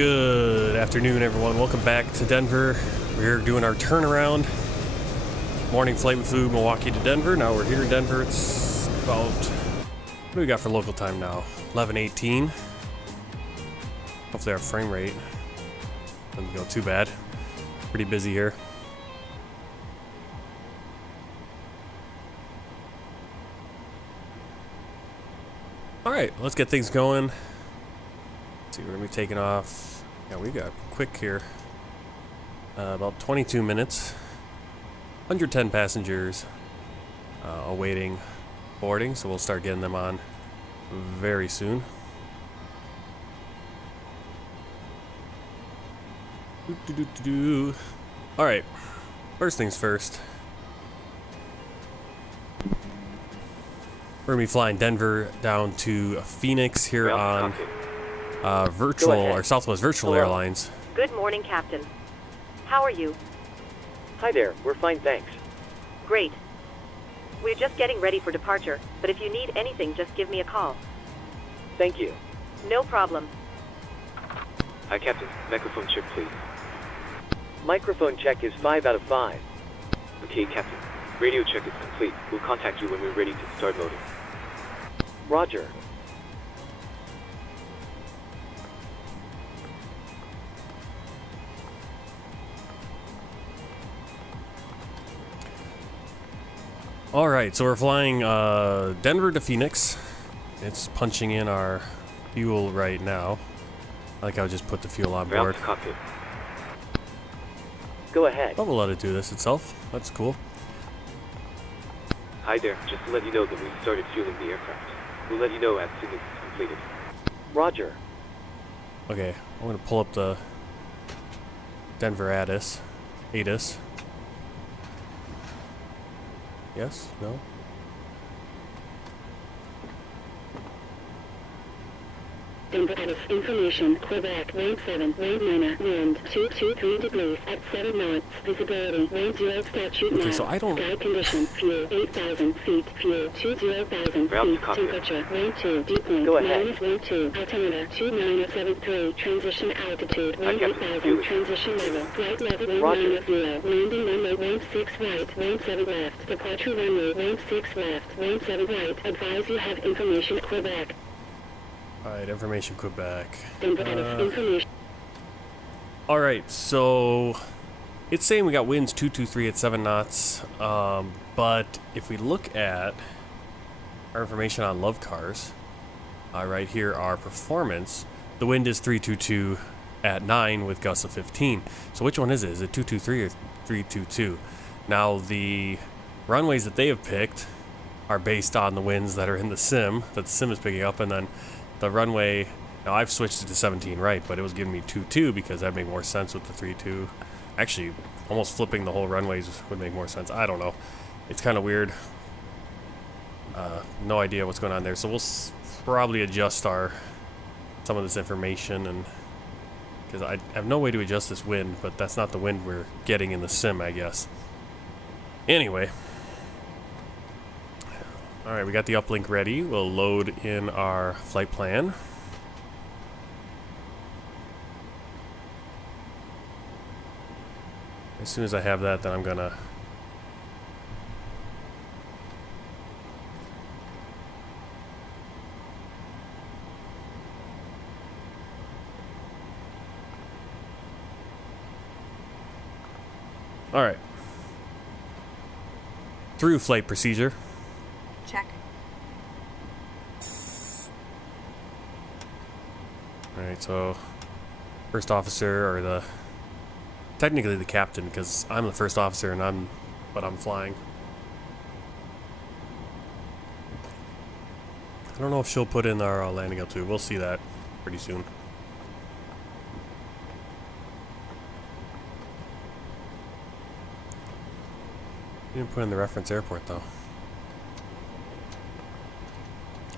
Good afternoon, everyone. Welcome back to Denver. We're doing our turnaround. Morning flight we flew Milwaukee to Denver. Now we're here in Denver. It's about, what do we got for local time now? 11:18. Hopefully our frame rate doesn't go too bad. Pretty busy here. Alright, let's get things going. Let's see, we're going to be taking off. Yeah, we got quick here. About 22 minutes. 110 passengers awaiting boarding, so we'll start getting them on very soon. Alright, first things first. We're going to be flying Denver down to Phoenix here on Virtual, or Southwest Virtual Airlines. Good morning, Captain. How are you? Hi there, we're fine, thanks. Great. We're just getting ready for departure, but if you need anything, just give me a call. Thank you. No problem. Hi, Captain. Microphone check, please. Microphone check is 5 out of 5. Okay, Captain. Radio check is complete. We'll contact you when we're ready to start loading. Roger. Alright, so we're flying Denver to Phoenix. It's punching in our fuel right now. I like how I just put the fuel on board. Cockpit. Go ahead. Oh, we'll let it do this itself. That's cool. Hi there. Just to let you know that we've started fueling the aircraft. We'll let you know as soon as it's completed. Roger. Okay, I'm going to pull up the Denver ATIS. Yes? No? Denver ATIS information, Quebec, wind 7, wind 9, wind 223 degrees at 7 knots, visibility, wind 0 statute now. Okay, so I don't... Sky condition, fuel 8,000 feet, fuel 20,000 feet, temperature, wind 2, dew point, Go ahead. minus wind 2, altimeter 2973, transition altitude, wind 8,000, transition level, flight level, wind Roger. 0, landing runway, wind 6 right, wind 7 left, departure runway, wind 6 left, wind 7 right, advise you have information, Quebec. Alright, information Quebec. Denver ATIS information. Alright, so it's saying we got winds 223 at 7 knots, but if we look at our information on Love Cars, right here, our performance, the wind is 322 at 9 with gusts of 15. So which one is it? Is it 223 or 322? Now, the runways that they have picked are based on the winds that are in the sim, that the sim is picking up, and then the runway, now I've switched it to 17 right, but it was giving me 2-2 because that made more sense with the 3-2. Actually, almost flipping the whole runways would make more sense. I don't know. It's kind of weird. No idea what's going on there. So we'll probably adjust some of this information, and because I have no way to adjust this wind, but that's not the wind we're getting in the sim, I guess. Anyway. Alright, we got the uplink ready. We'll load in our flight plan. As soon as I have that, then I'm gonna Alright. Through flight procedure. Check. Alright, so first officer, or technically the captain, because I'm the first officer and I'm flying. I don't know if she'll put in our landing gear too. We'll see that pretty soon. You didn't put in the reference airport though.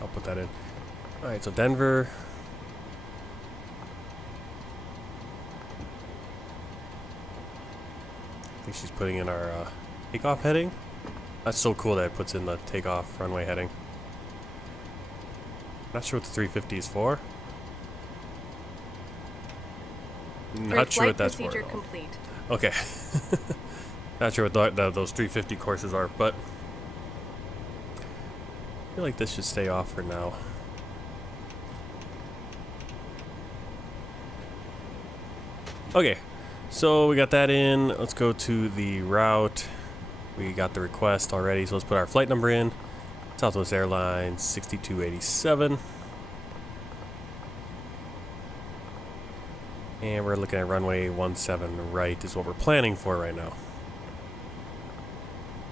I'll put that in. Alright, so Denver. I think she's putting in our takeoff heading. That's so cool that it puts in the takeoff runway heading. Not sure what the 350 is for. Not sure what that's for. Procedure complete. Okay. Not sure what those 350 courses are, but I feel like this should stay off for now. Okay, so we got that in. Let's go to the route. We got the request already, so let's put our flight number in. Southwest Airlines 6287. And we're looking at runway 17 right is what we're planning for right now.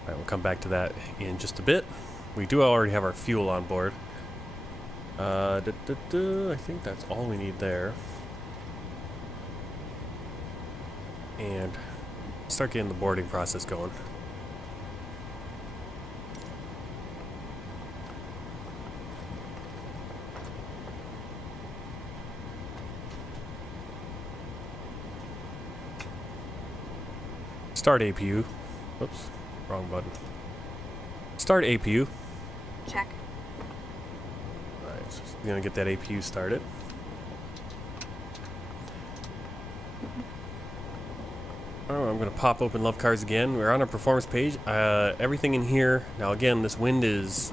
Alright, we'll come back to that in just a bit. We do already have our fuel on board. I think that's all we need there. And start getting the boarding process going. Start APU. Oops, wrong button. Start APU. Check. Alright, so we're gonna get that APU started. Oh, I'm gonna pop open Love Cars again. We're on our performance page. Everything in here. Now again, this wind is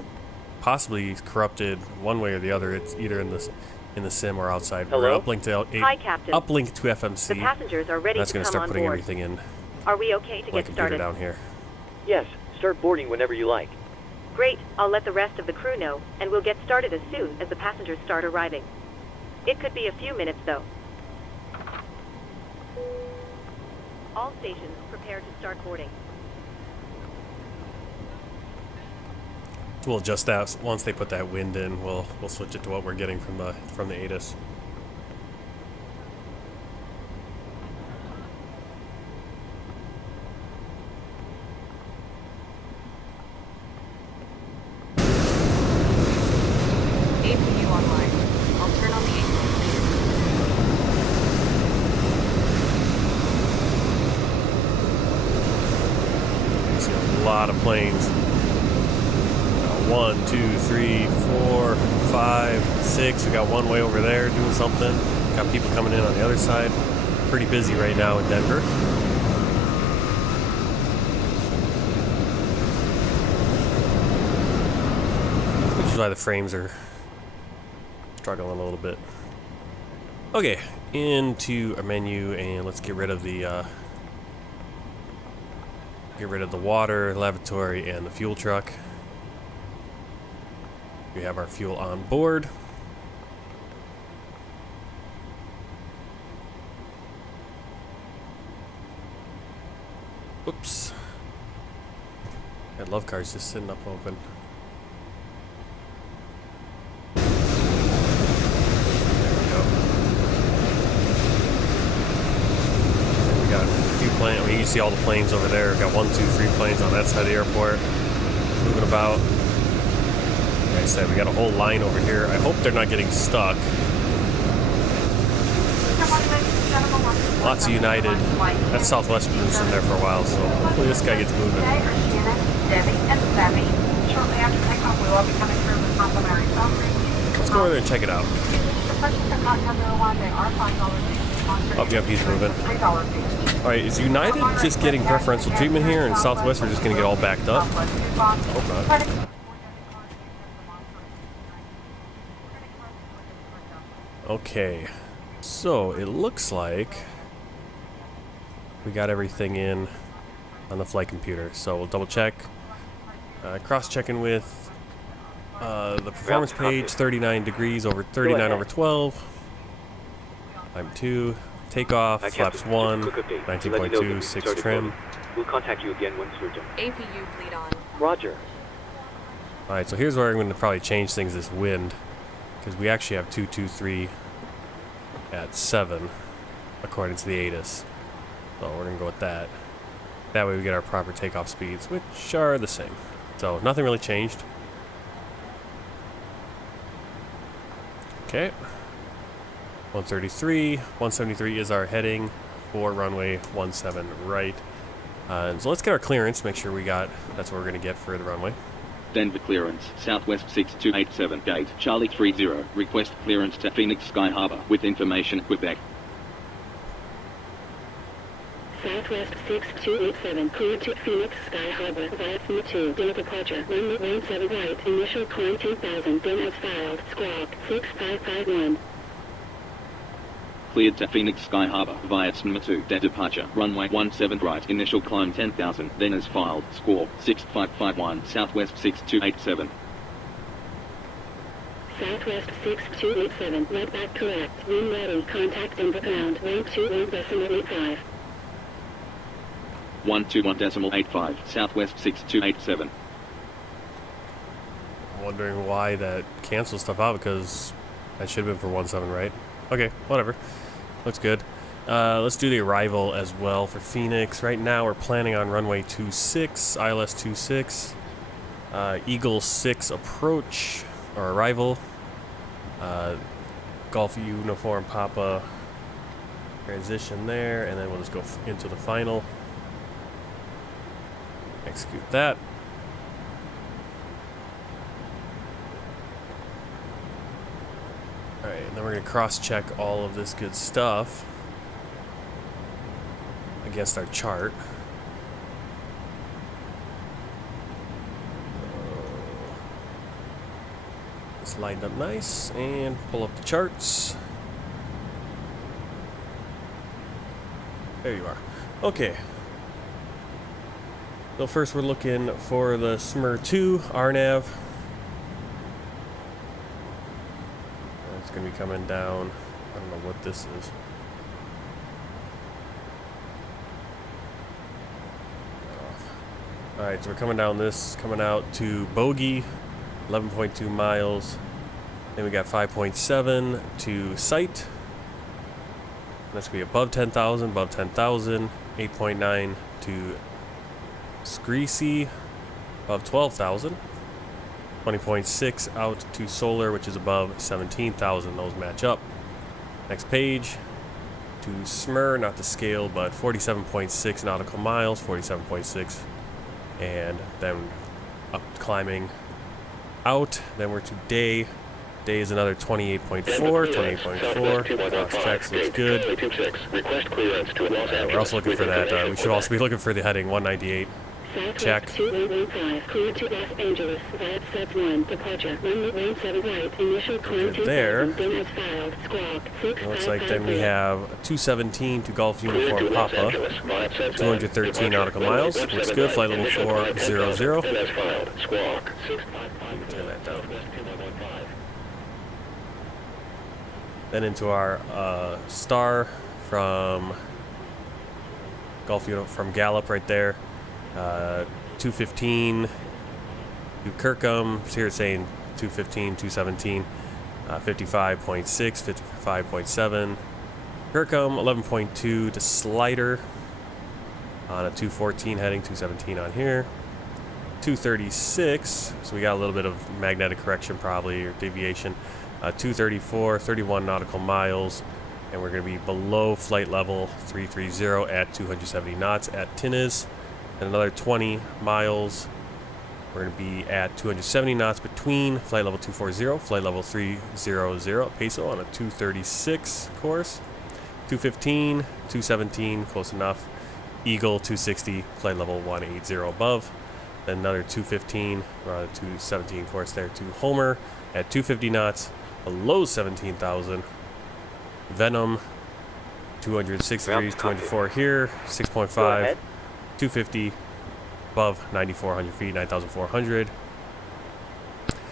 possibly corrupted one way or the other. It's either in the sim or outside. Hello? We're uplink to Hi, Captain. uplink to FMC. The passengers are ready That's to gonna come start on putting board. everything in Are we okay to my get computer started? down here. Yes, start boarding whenever you like. Great. I'll let the rest of the crew know, and we'll get started as soon as the passengers start arriving. It could be a few minutes, though. All stations prepare to start boarding. We'll adjust that once they put that wind in. We'll switch it to what we're getting from the ATIS. APU online. I'll turn on the APU. You see a lot of planes. 1, 2, 3, 4, 5, 6. We got one way over there doing something. Got people coming in on the other side. Pretty busy right now in Denver. Which is why the frames are struggling a little bit. Okay, into a menu, and let's get rid of the water, lavatory, and the fuel truck. We have our fuel on board. Oops. That Love Car's just sitting up open. There we go. We got a few planes. I mean, you can see all the planes over there. We got 1, 2, 3 planes on that side of the airport moving about. Like I said, we got a whole line over here. I hope they're not getting stuck. Lots of United. That Southwest was in there for a while, so hopefully this guy gets moving. Let's go over there and check it out. Oh, yep, he's moving. Alright, is United just getting preferential treatment here, and Southwest are just going to get all backed up? Hope not. Okay, so it looks like we got everything in on the flight computer. So we'll double check, cross-checking with the performance page, 39 degrees over 39 over 12. Time 2, takeoff, flaps 1, 19.2, 6 trim. We'll contact you again once we're done. APU bleed on. Roger. Alright, so here's where I'm going to probably change things, this wind. Because we actually have 223 at 7, according to the ATIS. So we're going to go with that. That way we get our proper takeoff speeds, which are the same. So nothing really changed. Okay. 133, 173 is our heading for runway 17 right. So let's get our clearance, make sure that's what we're going to get for the runway. Denver clearance, Southwest 6287 gate, Charlie 30, request clearance to Phoenix Sky Harbor with information, Quebec. Southwest 6287, cleared to Phoenix Sky Harbor via Phi 2, din departure, runway 17 right, initial climb 10,000, din as filed, squawk 6551. Cleared to Phoenix Sky Harbor via Phi 2, departure, runway 17 right, initial climb 10,000, then as filed, squawk 6551, Southwest 6287. Southwest 6287, red back correct, wind ready, contact in the ground, wind 21.85. 121.85, Southwest 6287. Wondering why that cancels stuff out, because that should have been for 17, right? Okay, whatever. Looks good. Let's do the arrival as well for Phoenix. Right now we're planning on runway 26, ILS 26, Eagle 6 approach, or arrival, Golf Uniform Papa transition there, and then we'll just go into the final. Execute that. Alright, and then we're going to cross-check all of this good stuff against our chart. It's lined up nice, and pull up the charts. There you are. Okay. So first we're looking for the SMR 2 RNAV. It's going to be coming down. I don't know what this is. Alright, so we're coming down this, coming out to Bogey, 11.2 miles. Then we got 5.7 to Site. That's going to be above 10,000, 8.9 to Screesy, above 12,000. 20.6 out to Solar, which is above 17,000. Those match up. Next page to SMR, not the scale, but 47.6 nautical miles, 47.6. And then up climbing out. Then we're to Day. Day is another 28.4, 28.4. Cross checks, looks good. We're also looking for that. We should also be looking for the heading 198. Check. 2115, cleared to Los Angeles via Sub 1, departure, runway 17 right, initial climb 10,000, then as filed, squawk 6551. Looks like then we have 217 to Golf Uniform Papa, 213 nautical miles. Looks good, flight level 400. Turn that down. Then into our star from Golf Uniform, from Gallup right there. 215 to Kirkham. So here it's saying 215, 217, 55.6, 55.7. Kirkham, 11.2 to Slider on a 214 heading, 217 on here. 236, so we got a little bit of magnetic correction probably, or deviation. 234, 31 nautical miles, and we're going to be below flight level 330 at 270 knots at Tinnis. And another 20 miles, we're going to be at 270 knots between flight level 240, flight level 300, Peso on a 236 course. 215, 217, close enough. Eagle 260, flight level 180 above. Then another 215, we're on a 217 course there to Homer at 250 knots, below 17,000. Venom, 206 degrees, 24 here, 6.5. 250, above 9,400 feet, 9,400.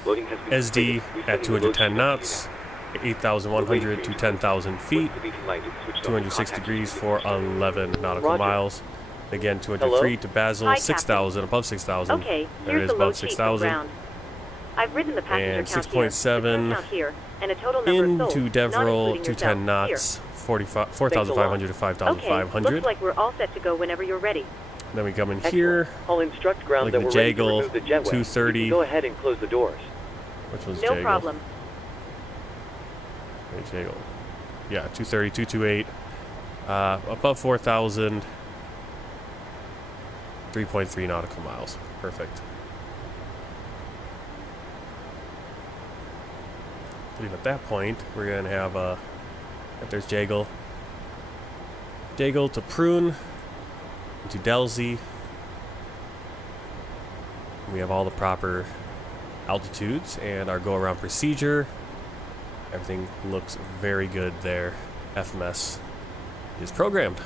SD at 210 knots, 8,100 to 10,000 feet, 206 degrees for 11 nautical miles. Again, 203 to Basel, Hi, 6,000, above 6,000. Okay, There it here's is, the load above sheet for 6,000. ground. I've ridden the passenger And count here, 6.7 the count here, and a total number of into souls, Deverell, not including 210 yourself. knots, 4,500 to Okay, 5,500. looks like we're all set to go whenever you're ready. Then we come in here, I'll instruct ground like that the we're ready to Jaggle, remove the jetway. 230. Go ahead and close the doors. which was No Jaggle. problem. Wait, Jaggle. Yeah, 230, 228. Above 4,000. 3.3 nautical miles. Perfect. I believe at that point, we're going to have, if there's Jaggle. Jaggle to Prune, into Delzy. We have all the proper altitudes and our go-around procedure. Everything looks very good there. FMS is programmed.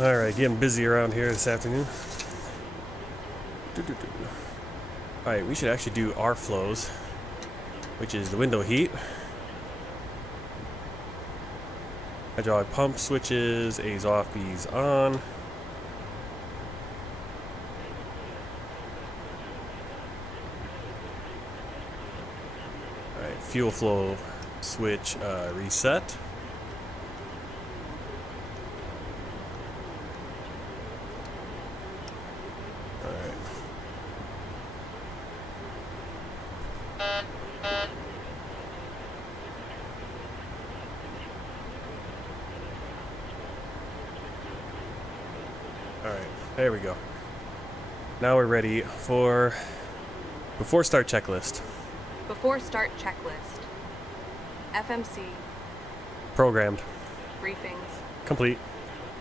Alright, getting busy around here this afternoon. Alright, we should actually do our flows, which is the window heat. Hydraulic pump switches, A's off, B's on. Alright, fuel flow switch reset. Alright, there we go. Now we're ready for before start checklist. Before start checklist. FMC. Programmed. Briefings. Complete.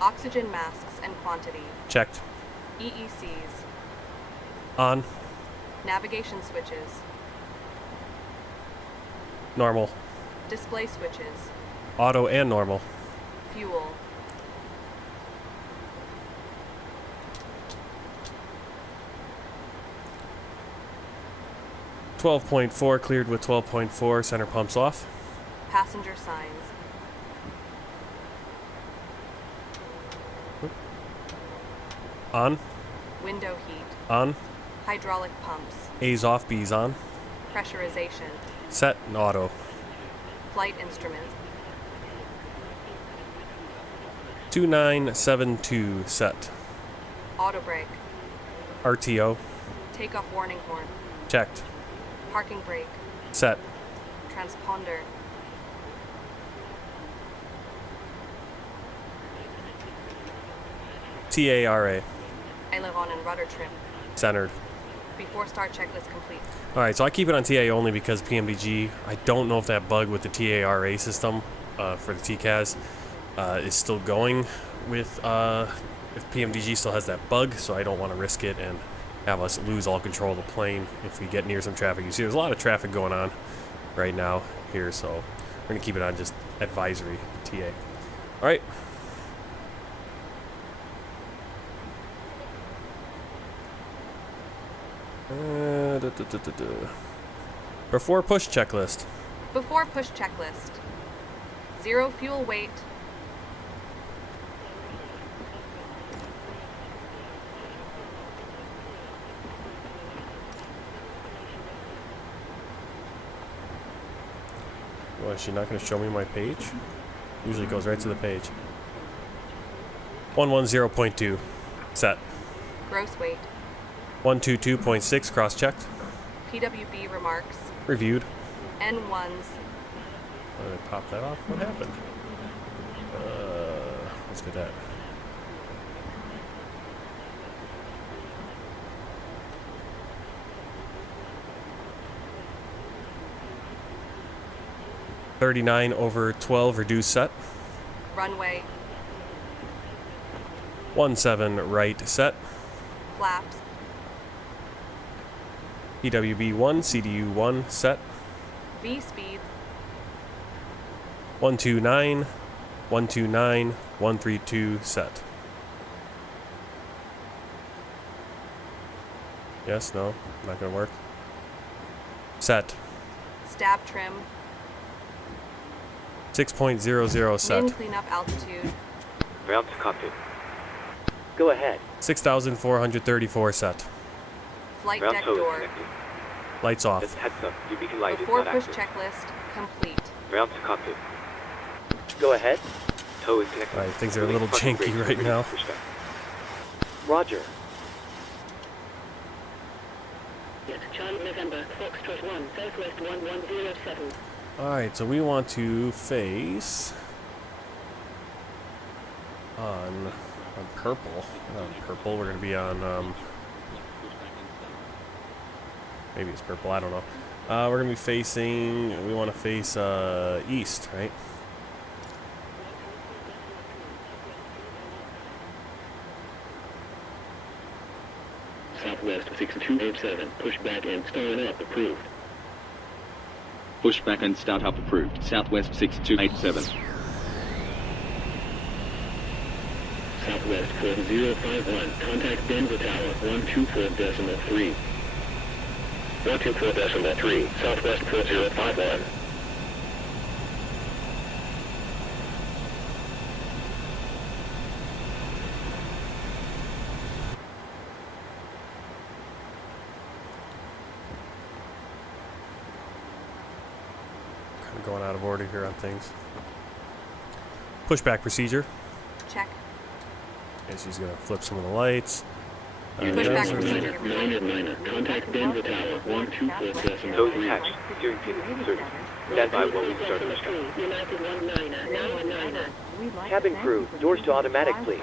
Oxygen masks and quantity. Checked. EECs. On. Navigation switches. Normal. Display switches. Auto and normal. Fuel. .4 cleared with 12.4, center pumps off. Passenger signs. On. Window heat. On. Hydraulic pumps. A's off, B's on. Pressurization. Set and auto. Flight instruments. 2972 set. Auto brake. RTO. Takeoff warning horn. Checked. Parking brake. Set. Transponder. TARA. Aileron and rudder trim. Centered. Before start checklist complete. Alright, so I keep it on TA only because PMDG, I don't know if that bug with the TARA system for the TCAS is still going with, if PMDG still has that bug, so I don't want to risk it and have us lose all control of the plane if we get near some traffic. You see, there's a lot of traffic going on right now here, so we're going to keep it on just advisory TA. Alright. Before push checklist. Before push checklist. 0 fuel weight. Well, is she not going to show me my page? Usually it goes right to the page. 110.2. Set. Gross weight. 122.6 cross-checked. PWB remarks. Reviewed. N1s. Why did I pop that off? What happened? Let's get that. (39/12) reduced set. Runway. 17 right set. Flaps. PWB 1, CDU 1 set. V speeds. 129, 129, 132 set. Yes, no, not gonna work. Set. Stab trim. 6.00 set. Min cleanup altitude. Ground to cockpit. Go ahead. 6,434 set. Flight Ground deck tow is door. connected. Lights off. Just heads up, your beacon light Before is not push active. checklist complete. Ground to cockpit. Go ahead. Tow is connected. Alright, things are a little Parking janky brake right ready now. for pushback. Roger. Yes, Charlie November, Foxtrot 1, Southwest 1107. Alright, so we want to face on purple. Not on purple, we're going to be on, maybe it's purple, I don't know. We're going to be facing, we want to face east, right? Southwest 6287, pushback and start up approved. Pushback and startup approved. Southwest 6287. Southwest 4051, contact Denver Tower 124.3. 124.3, Southwest 4051. Kind of going out of order here on things. Pushback procedure. Check. And she's going to flip some of the lights. Pushback yeah, procedure. Minor, contact Denver Tower Tow is 124.3. attached. Steering pin is inserted. Stand by while we start pushback. United 19, Cabin crew, doors to automatic, please.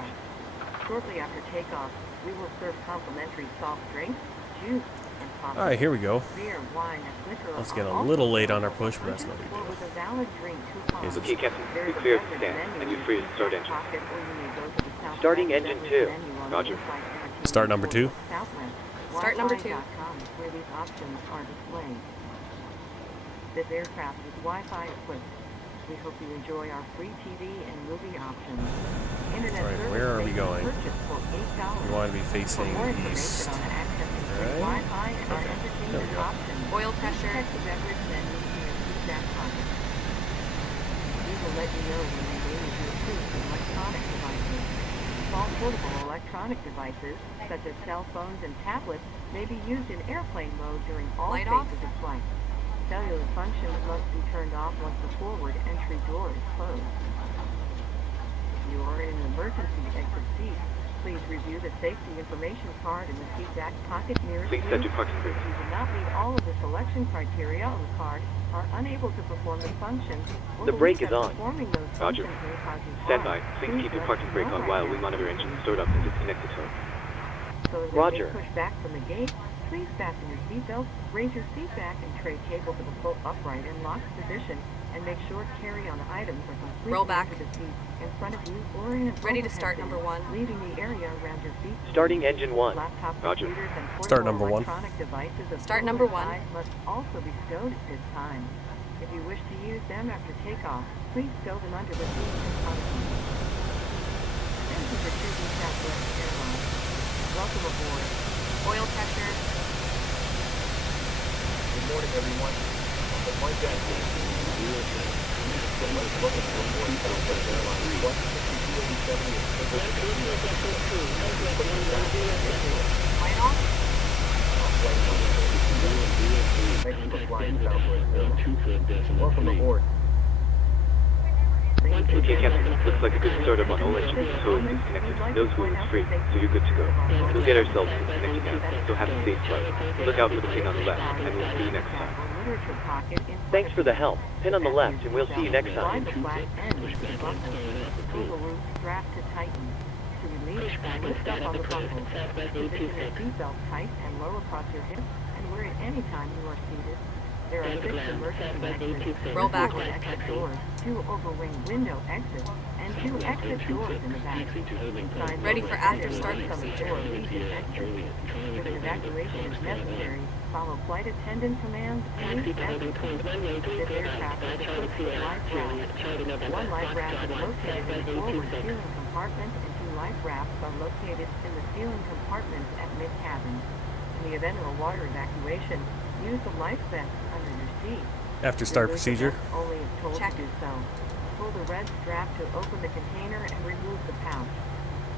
Shortly after takeoff, we will serve complimentary soft drinks, juice, and coffee. Alright, here we go. Beer, wine, and liquor Let's are get a also little late on our available push, but that's no big or deal. with a valid drink coupon. Is Okay, Captain, There you're is a clear to beverage stand, menu and you're in free to the start back engine. pocket, or you may go to the Southwest Starting engine beverage 2. menu on the Roger. inside entertainment Start number 2. portal. Southwest. Start number 2. Wi-Fi.com is where these options are displayed. This aircraft is Wi-Fi equipped. We hope you enjoy our free TV and movie options. Internet Alright, service where are we may be going? purchased for $8. We want to be For facing more east. information on accessing free Right. Wi-Fi and our Okay, there entertainment we go. options, Oil please pressure. check the beverage menu in your seat back pocket. We will let you know when we may need to approve the electronic devices. Small portable electronic devices, such as cell phones and tablets, may be used in airplane mode during all Light off? phases of flight. Cellular functions must be turned off once the forward entry door is closed. If you are in an emergency exit seat, please review the safety information card in the seat back pocket nearest Please you. set your parking If brake. you do not meet all of the selection criteria on the card, are unable to perform the functions, or The believe brake is that on. performing those Roger. functions may cause you Stand harm, by. Please keep your let parking us brake know on right while now. we monitor engines stored up and disconnected tone. So as Roger. you push back from the gate, please fasten your seatbelt, raise your seat back and tray cable to the full upright and locked position, and make sure carry-on items are completely Roll back. under the seat in front of you or in a Ready to overhead start, bin, number 1. leaving the area around your feet. Starting engine 1. Laptop Roger. computers and portable Start number 1. electronic devices of Start lower number 1. size must also be stowed at this time. If you wish to use them after takeoff, please stow them under the seat in front of you. Thank you for choosing Southwest Airlines. Welcome aboard. Oil pressure. Good morning, everyone. On the flight deck, Southwest Airlines 16287 is Light off? Thank you for flying Southwest Airlines. Welcome aboard. Okay, Captain. Looks like a good startup on all engines. Towing disconnected. Nose wheel is free, so you're good to go. We'll get ourselves disconnected now, so have a safe flight. Look out for the pin on the left, and we'll see you next time. Thanks for the help. Pin on the left, and we'll see you next time. Pull the loop strap to tighten. To release, lift up on the buckle. Position your seatbelt tight and low across your hips, and wear it any time you are seated. There are 6 emergency exits, Roll back. forward exit doors, 2 overwing window exits, and 2 exit doors in the back. Signs Ready over for after exit start doors procedure. or exit exit. If an evacuation is necessary, follow flight attendant commands and exit. This aircraft is equipped with life rafts. 1 life raft is located in the forward ceiling compartment, and 2 life rafts are located in the ceiling compartments at mid-cabin. In the event of a water evacuation, use the life vest under your seat. After start Remove the procedure. vest only if told Check. to do so. Pull the red strap to open the container and remove the pouch.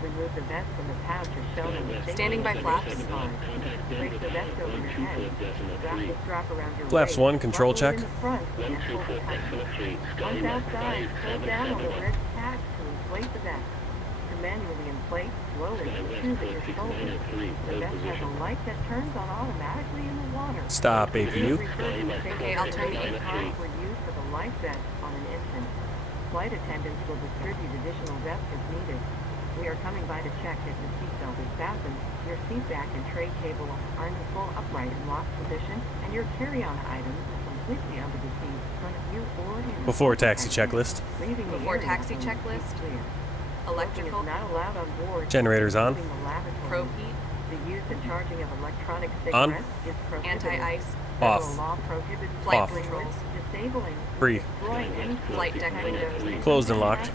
Remove the vest from the pouch as shown in the safety Standing by flaps. information card. Place the vest over your head. Wrap the strap around your Flaps waist. 1, control Buckle it check. in the front and pull the tight. Once outside, pull down on the red tab to inflate the vest. To manually inflate, slowly choose at your shoulder. The vest has a light that turns on automatically in the water. Stop, APU. Okay, I'll turn the cards were used for the life vest on an infant. Flight attendants will distribute additional vests as needed. We are coming by to check if your seatbelt is fastened, your seat back and tray cable are in the full upright and locked position, and your carry-on items are completely under the seat in front of you or in Before taxi checklist. Leaving the Before area taxi is checklist. clear. Electrical. Smoking is not allowed on board. Generators on. including the lavatory. Probe heat. The use and charging of electronic On. cigarettes is prohibited. Anti-ice. Off. Federal law prohibits Flight Off. controls. disabling, Free. destroying any Flight deck windows. Closed and locked.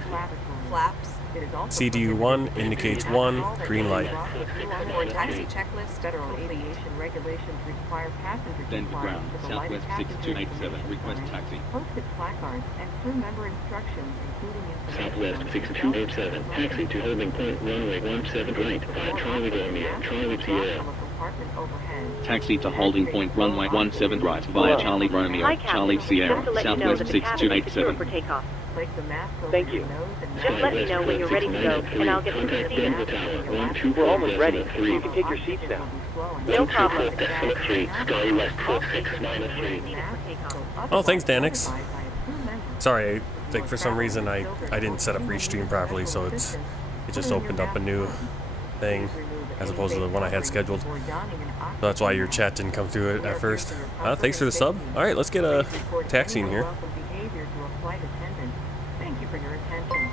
Flaps. It is also CDU 1 indicates 1, green light. Before taxi checklist. Federal aviation regulations require passengers Then to compliance ground, with the light Southwest passenger 6287, information request sign, taxi. posted placards, and crew member instructions, including information Southwest on 6287, taxi to holding point runway 17 right, 5 Charlie Romeo, Charlie Sierra. Taxi to holding point runway 17 right via Charlie Romeo, Hi, Captain. Charlie Sierra, Just to let you know Southwest that the cabin is secure 6287. for takeoff. Place the mask over Thank your you. nose and Just mouth. let me know when you're ready to go, and I'll get some Contact seats. Denver Tower, We're almost ready. You can take your seats now. No problem. 3, Sky West 6 minus 3. Oh, thanks, Danix. Sorry, like for some reason I didn't set up Restream properly, so it just opened up a new thing as opposed to the one I had scheduled. So that's why your chat didn't come through it at first. Thanks for the sub. All right, let's get a taxiing here. Thank you for your attention.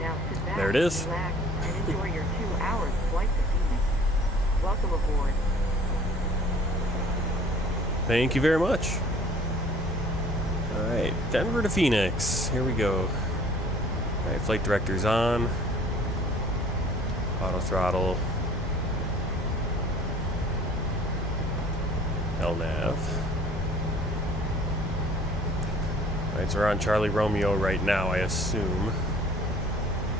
Now sit back, There it is. relax, and enjoy your 2 hours flight to Phoenix. Welcome aboard. Thank you very much. All right, Denver to Phoenix. Here we go. All right, flight director's on. Auto throttle. LNAV. All right, so we're on Charlie Romeo right now, I assume.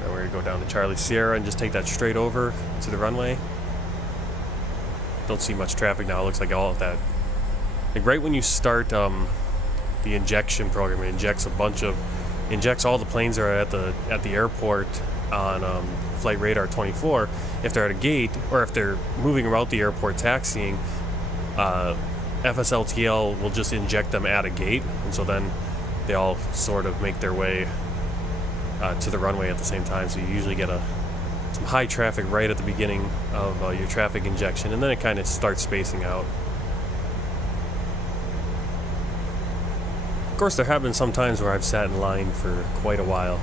And we're going to go down to Charlie Sierra and just take that straight over to the runway. Don't see much traffic now. It looks like all of that. Like right when you start the injection program, it injects all the planes that are at the airport on Flight Radar 24. If they're at a gate or if they're moving around the airport taxiing, FSLTL will just inject them at a gate, and so then they all sort of make their way to the runway at the same time. So you usually get some high traffic right at the beginning of your traffic injection, and then it kind of starts spacing out. Of course, there have been some times where I've sat in line for quite a while.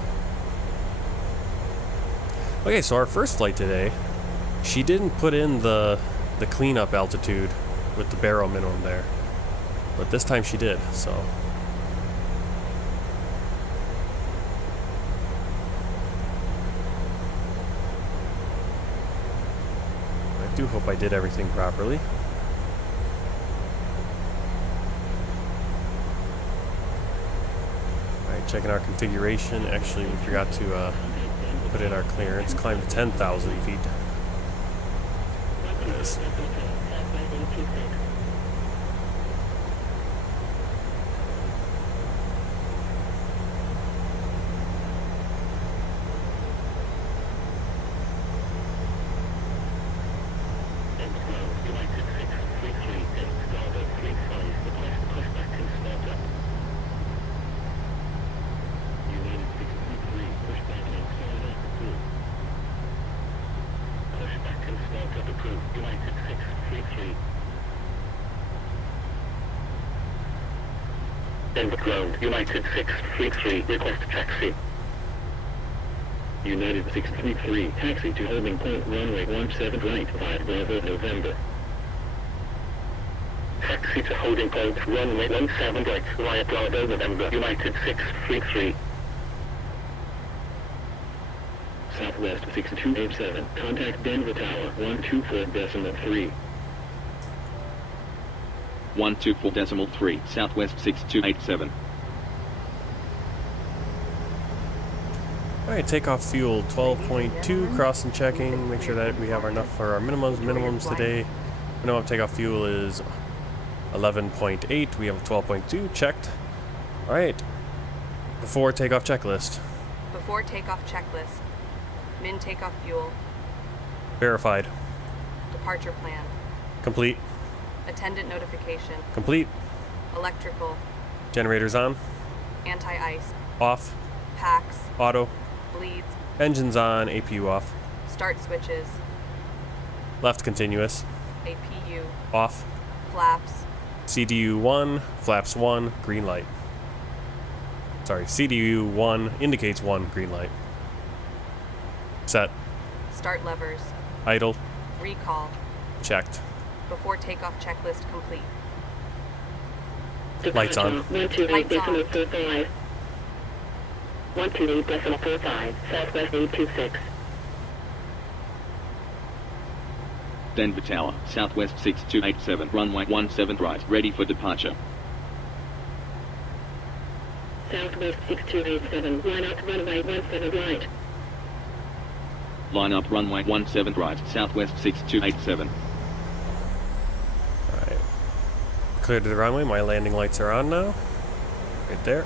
Okay, so our first flight today, she didn't put in the cleanup altitude with the baro minimum there, but this time she did, so. I do hope I did everything properly. Alright, checking our configuration. Actually, we forgot to put in our clearance. Climb to 10,000 feet. There it is. End ground, United 633, request taxi. United 633, taxi to holding point runway 17 right, 5 Bravo November. Taxi to holding point runway 17 right, via Bravo November, United 633. Southwest 6287, contact Denver Tower 124.3. 124.3, Southwest 6287. Alright, takeoff fuel 12.2, cross and checking, make sure that we have enough for our minimums today. Minimum takeoff fuel is 11.8, we have 12.2, checked. Alright, before takeoff checklist. Before takeoff checklist. Min takeoff fuel. Verified. Departure plan. Complete. Attendant notification. Complete. Electrical. Generators on. Anti-ice. Off. Packs. Auto. Bleeds. Engines on, APU off. Start switches. Left continuous. APU. Off. Flaps. CDU 1, flaps 1, green light. Sorry, CDU 1 indicates 1, green light. Set. Start levers. Idle. Recall. Checked. Before takeoff checklist complete. Lights on. 128.45. 128.45, Southwest 826. Denver Tower, Southwest 6287, runway 17 right, ready for departure. Southwest 6287, line up runway 17 right. Line up runway 17 right, Southwest 6287. Alright. Clear to the runway, my landing lights are on now. Right there.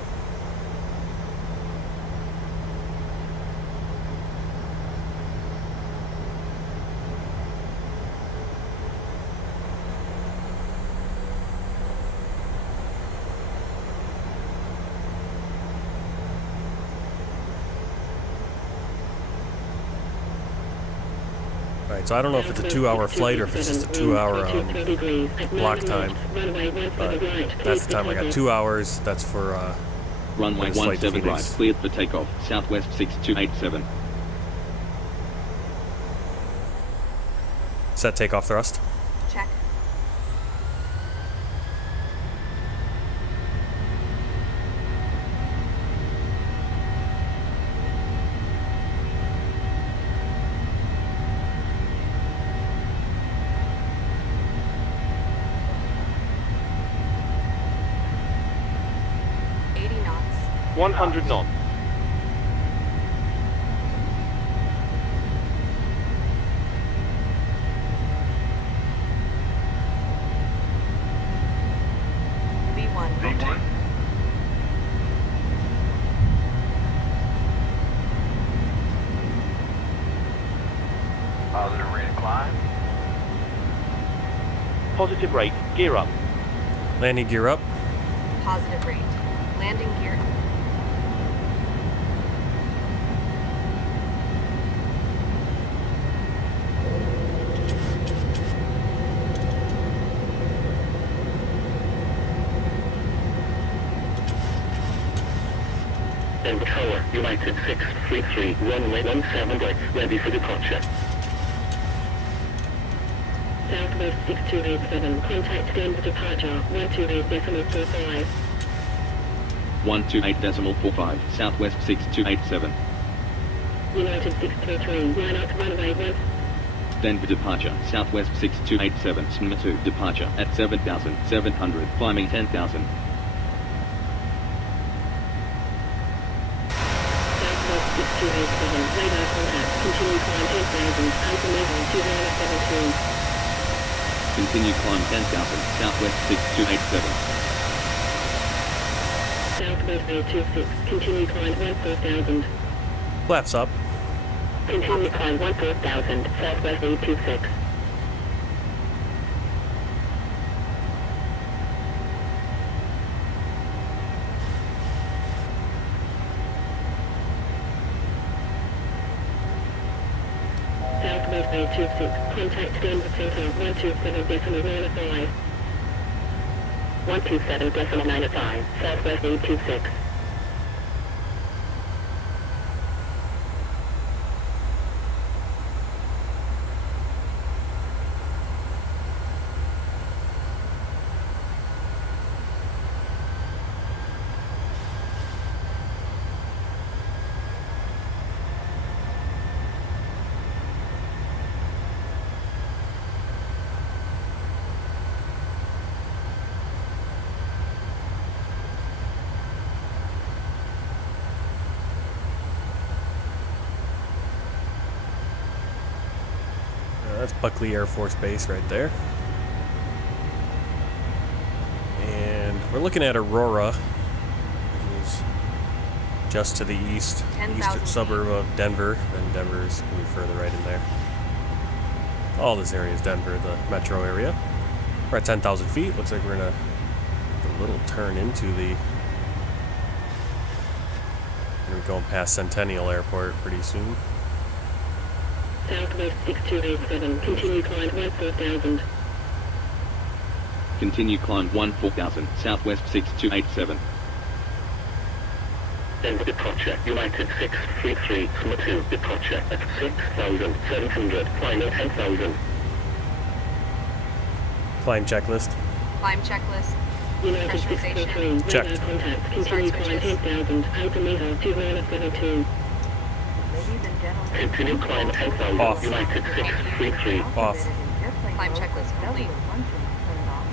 Alright, so I don't know if it's a 2-hour flight or if it's just a 2-hour block time. But that's the time. I got 2 hours. That's for runway this flight to 17 right, Phoenix. cleared for takeoff, Southwest 6287. Set takeoff thrust. Check. knots. positive rate, gear up. Landing gear up. Positive rate. Landing gear up. Denver Tower, United 633, runway 17 right, ready for departure. Southwest 6287, contact Denver departure, 128.45. 128.45, Southwest 6287. United 633, line up runway 1. Denver departure, Southwest 6287, SM2 departure at 7,700, climbing 10,000. Southwest 6287, radar contact, continue climb 10,000, Alpha level 2017. Continue climb 10,000, Southwest 6287. Southwest 826, continue climb 14,000. Flaps up. Continue climb 14,000, Southwest 826. Southwest 826, contact Denver Center 127.95. 127.95, Southwest 826. That's Buckley Air Force Base right there. And we're looking at Aurora, which is just to the east, 10,000 eastern suburb of Denver. And Denver's going to be further right in there. All this area is Denver, the metro area. We're at 10,000 feet. Looks like we're going to a little turn into the... We're going past Centennial Airport pretty soon. Southwest 6287, continue climb 14,000. Continue climb 14,000, Southwest 6287. Denver departure, United 633, SM2 departure at 6,700, climbing 10,000. Climb checklist. Climb checklist. United Pressurization. 633, Checked. radar contact, continue Start climb switches. 10,000, altimeter 272. Ladies and gentlemen, Continue climb 10,000, Off. United 633. Off. Climb checklist complete.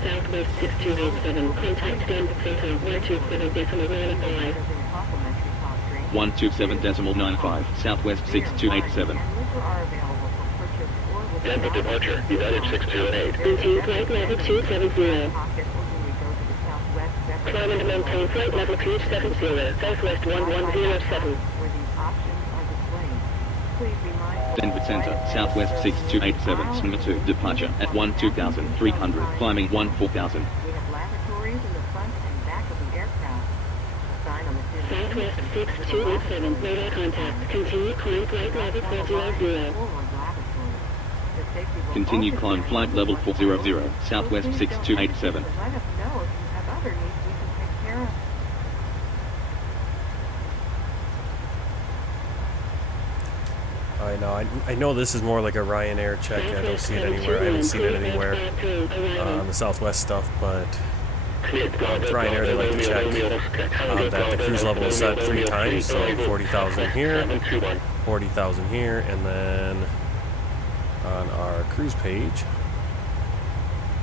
Southwest 6287, contact Denver Center 127.95. 127.95, Southwest 6287. Denver departure, United 608. Maintain flight level 270. Climb and maintain flight level 270, Southwest 1107. Denver Center, Southwest 6287, SM2 departure at 12,300, climbing 14,000. We have lavatories in the front and back of the aircraft. A sign on the Southwest 6287, radar contact, continue climb flight level 400. Continue climb flight level 400, Southwest 6287. Let us know if you have other needs we can take care of. I know this is more like a Ryanair check. I don't see it anywhere. I haven't seen it anywhere on the Southwest stuff, but with Ryanair they like to check that the cruise level is set 3 times, so 40,000 here, 40,000 here, and then on our cruise page,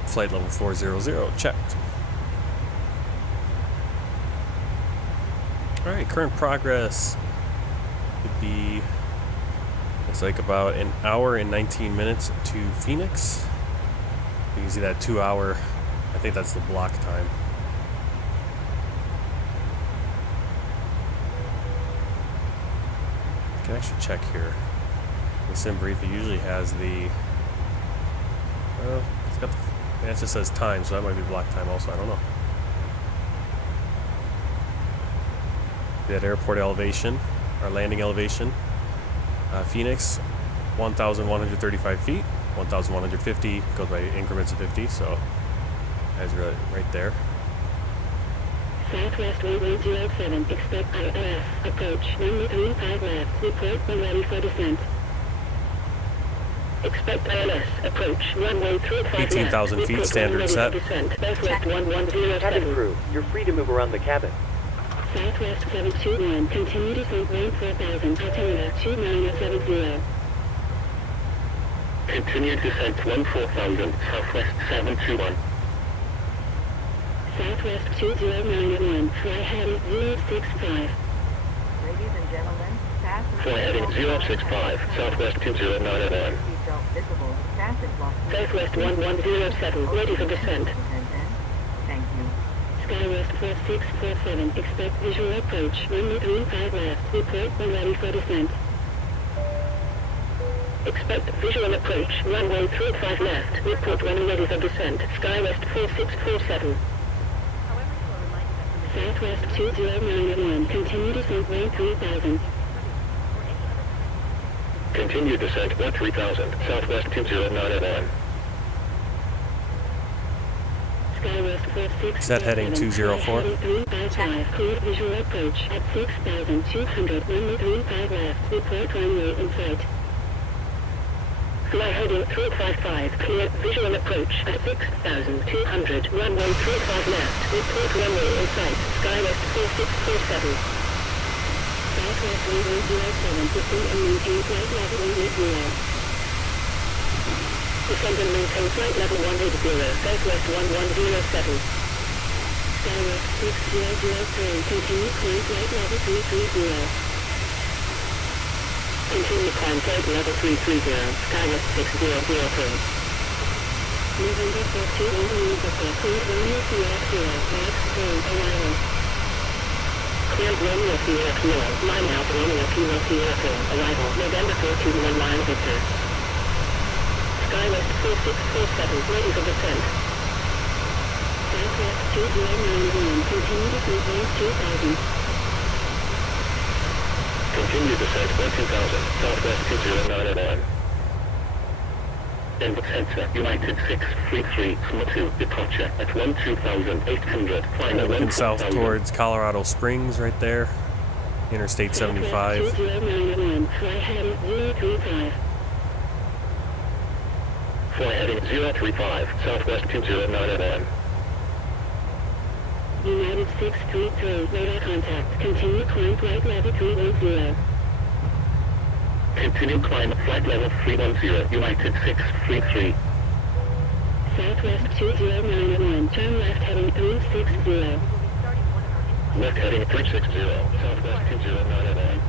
flight level 400 checked. All right, current progress would be. It's like about an hour and 19 minutes to Phoenix. You can see that 2 hour, I think that's the block time. You can actually check here. The sim brief, it usually has the, well, it's got the And it just says time, so that might be block time also. I don't know. That airport elevation, our landing elevation. Phoenix, 1,135 feet. 1,150 goes by increments of 50, so that's right there. Southwest 1107, expect ILS, approach, runway 35 left, report when ready for descent. Expect ILS, approach, runway 35 left, 18,000 feet, standard set. Southwest 1107. Cabin crew, you're free to move around the cabin. Southwest 721, continue descent range 4,000, altimeter 2970. Continue descent 14,000, Southwest 721. Southwest 2091, fly heading 065. Ladies and gentlemen, fasten Fly heading 065, Southwest 2091. seatbelt visible, fasten block. Southwest 1107, ready for descent. Thank you. Skywest 4647, expect visual approach, runway 35 left, report when ready for descent. Expect visual approach, runway 35 left, report when ready for descent. Skywest 4647. Southwest 2091, continue descent range 3000. Continue descent 13,000, Southwest 2091. Skywest 4647. Set heading 204. 355, clear visual approach at 6,200, runway 35 left, report runway in sight. Fly heading 355, clear visual approach at 6,200, runway 35 left, report runway in sight, Skywest 4647. Southwest 1107, descend and maintain flight level 180. Descend and maintain flight level 180, Southwest 1107. Skywest 6003, continue climb flight level 330. Continue climb flight level 330, Skywest 6003. November 14, November 14, Romeo Sierra Kilo, Max 0, arrival. Cleared Romeo Sierra Kilo, line out Romeo Kilo Sierra, arrival, November 14, 1 mile Victor. Skywest 4647, ready for descent. Southwest 2091, continue descent range 2000. Continue descent 12,000, Southwest 2091. Input sensor, United 633, SMO2, departure at 12,800, final Looking south towards Colorado Springs right there. Interstate 75. Southwest 2091, fly heading 035. Fly heading 035, Southwest 2091. United 633, radar contact, continue climb flight level 310. Continue climb flight level 310, United 633. Southwest 2091, turn left heading 360. Left heading 360, Southwest 2091.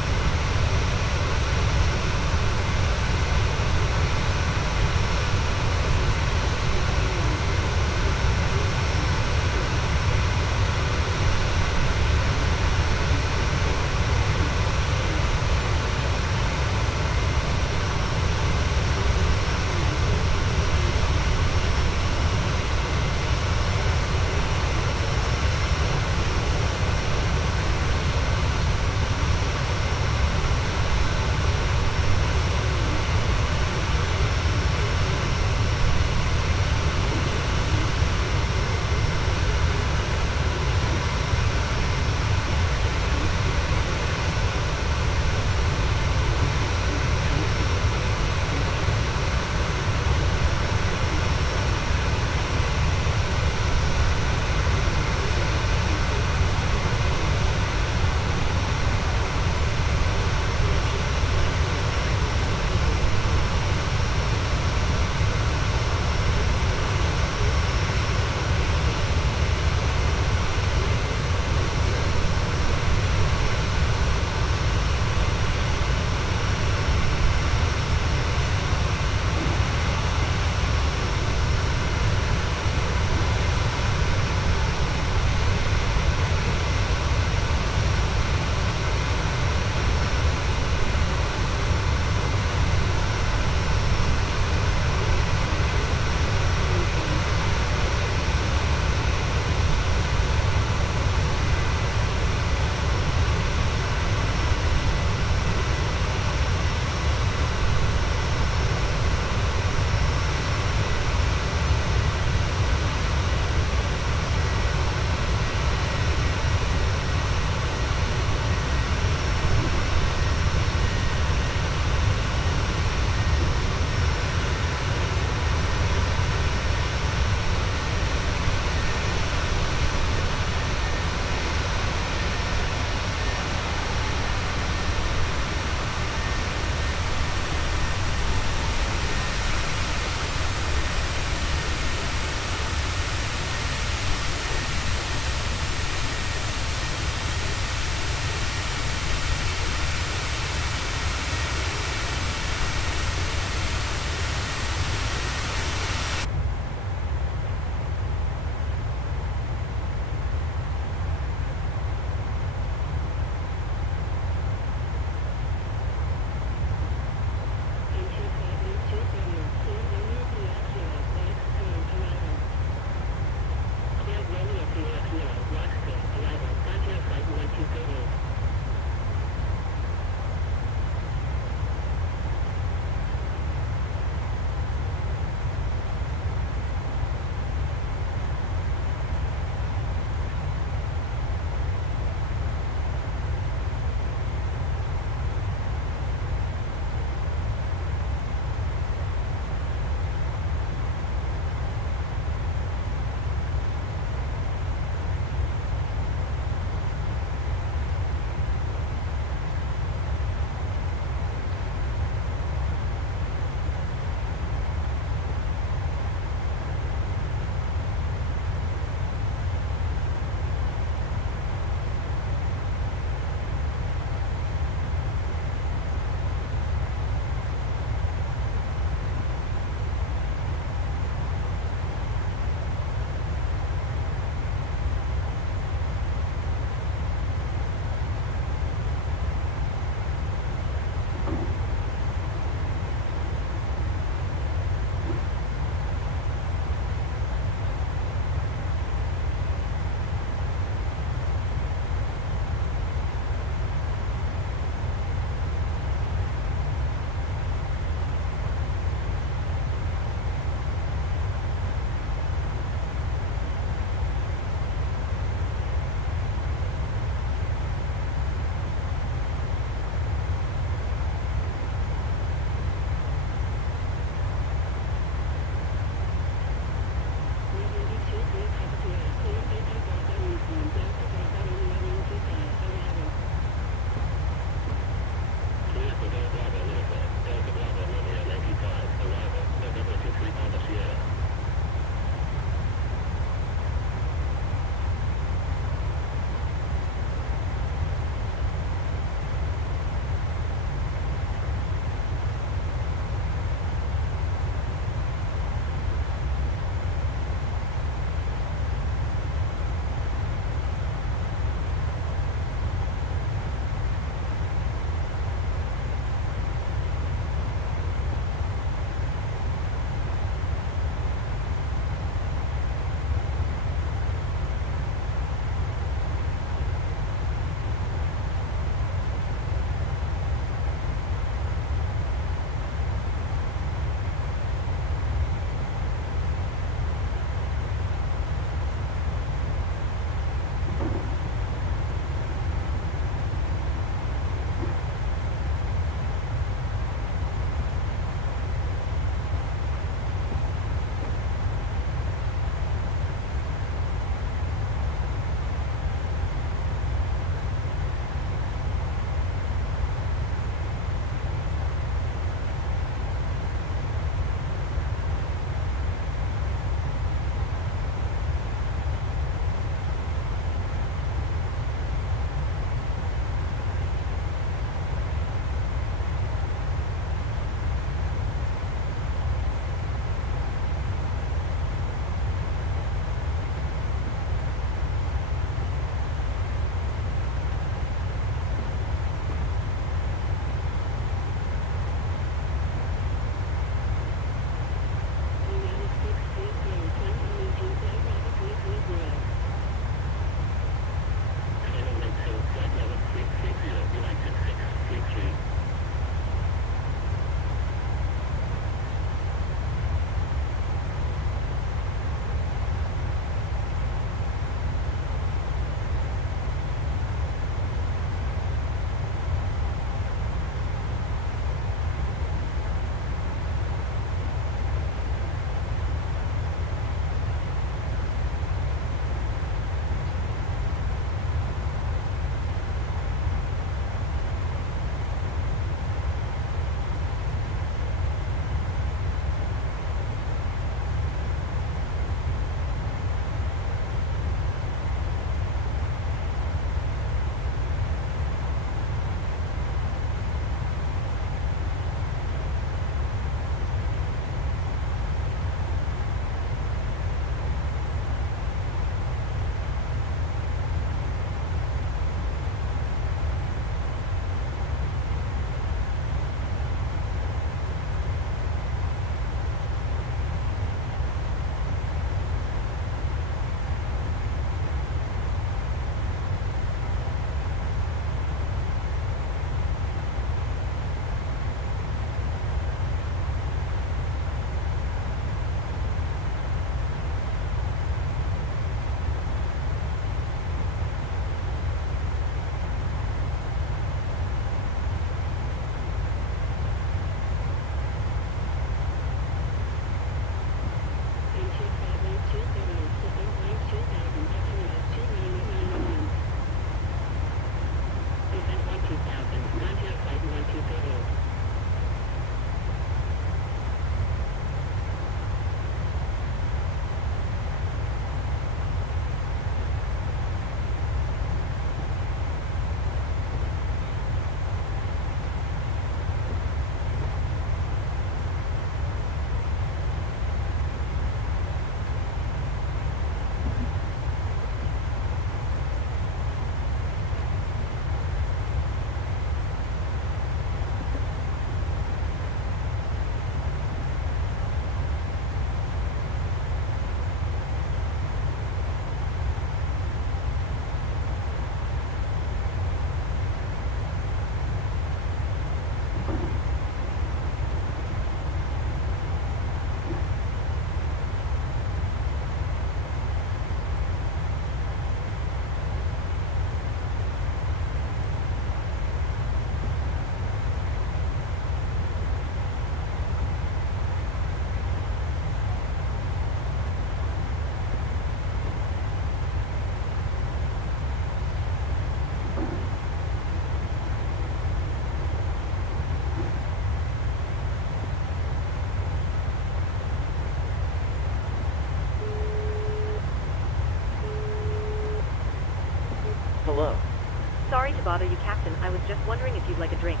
bother you, Captain. I was just wondering if you'd like a drink.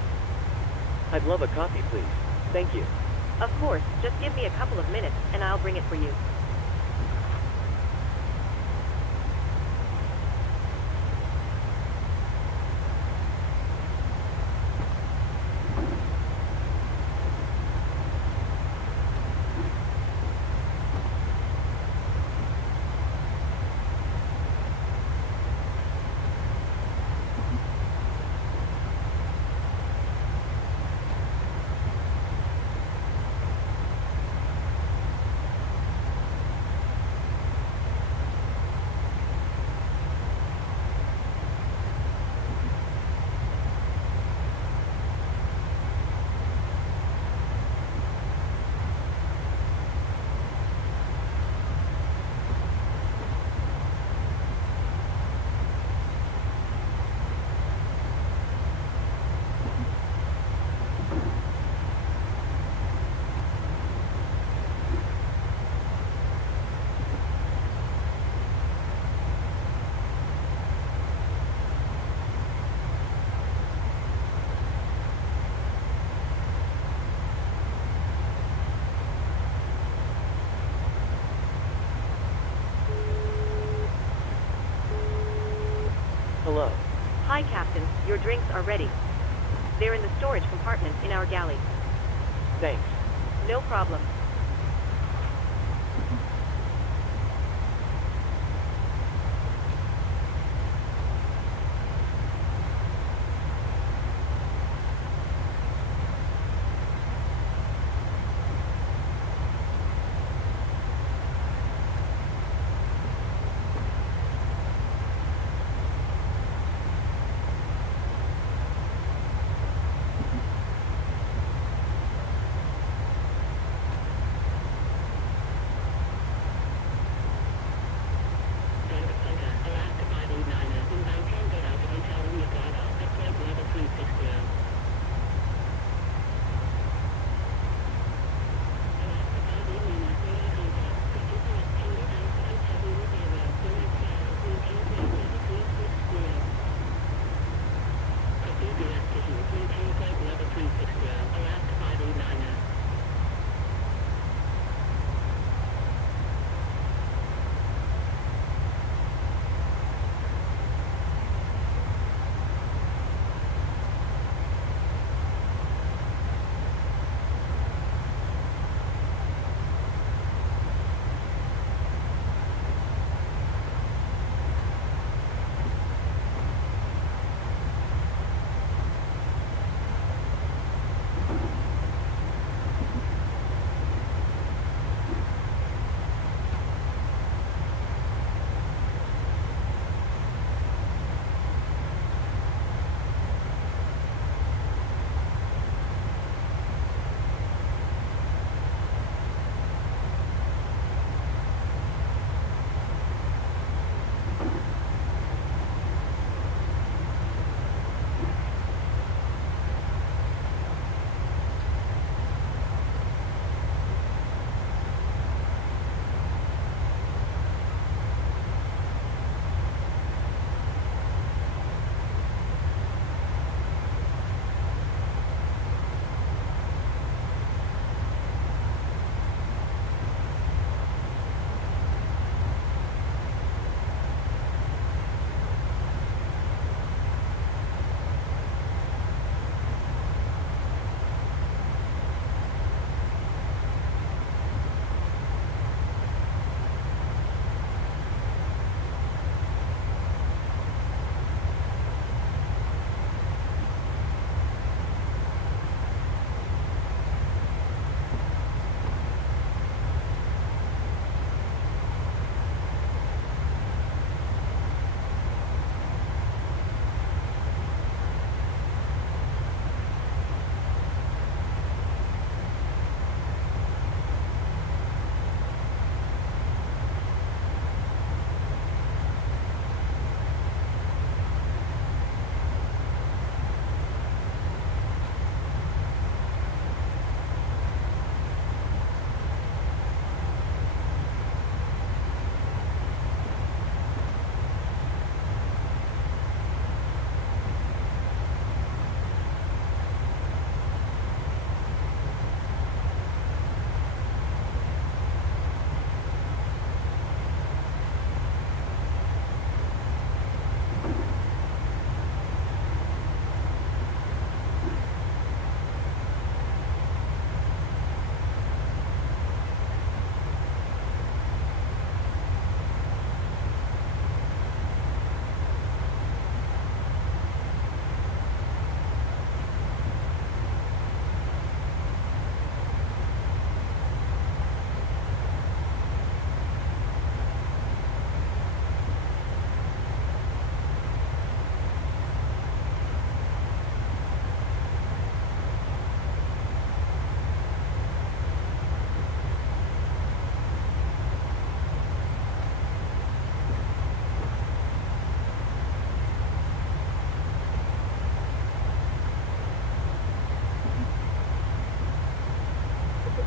I'd love a coffee, please. Thank you. Of course, just give me a couple of minutes, and I'll bring it for you. Hello. Hi, Captain. Your drinks are ready. They're in the storage compartment in our galley. Thanks. No problem.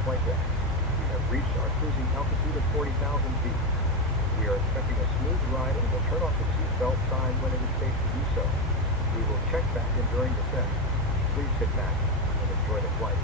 flight deck. We have reached our cruising altitude of 40,000 feet. We are expecting a smooth ride and will turn off the seatbelt sign when it is safe to do so. We will check back in during descent. Please sit back and enjoy the flight.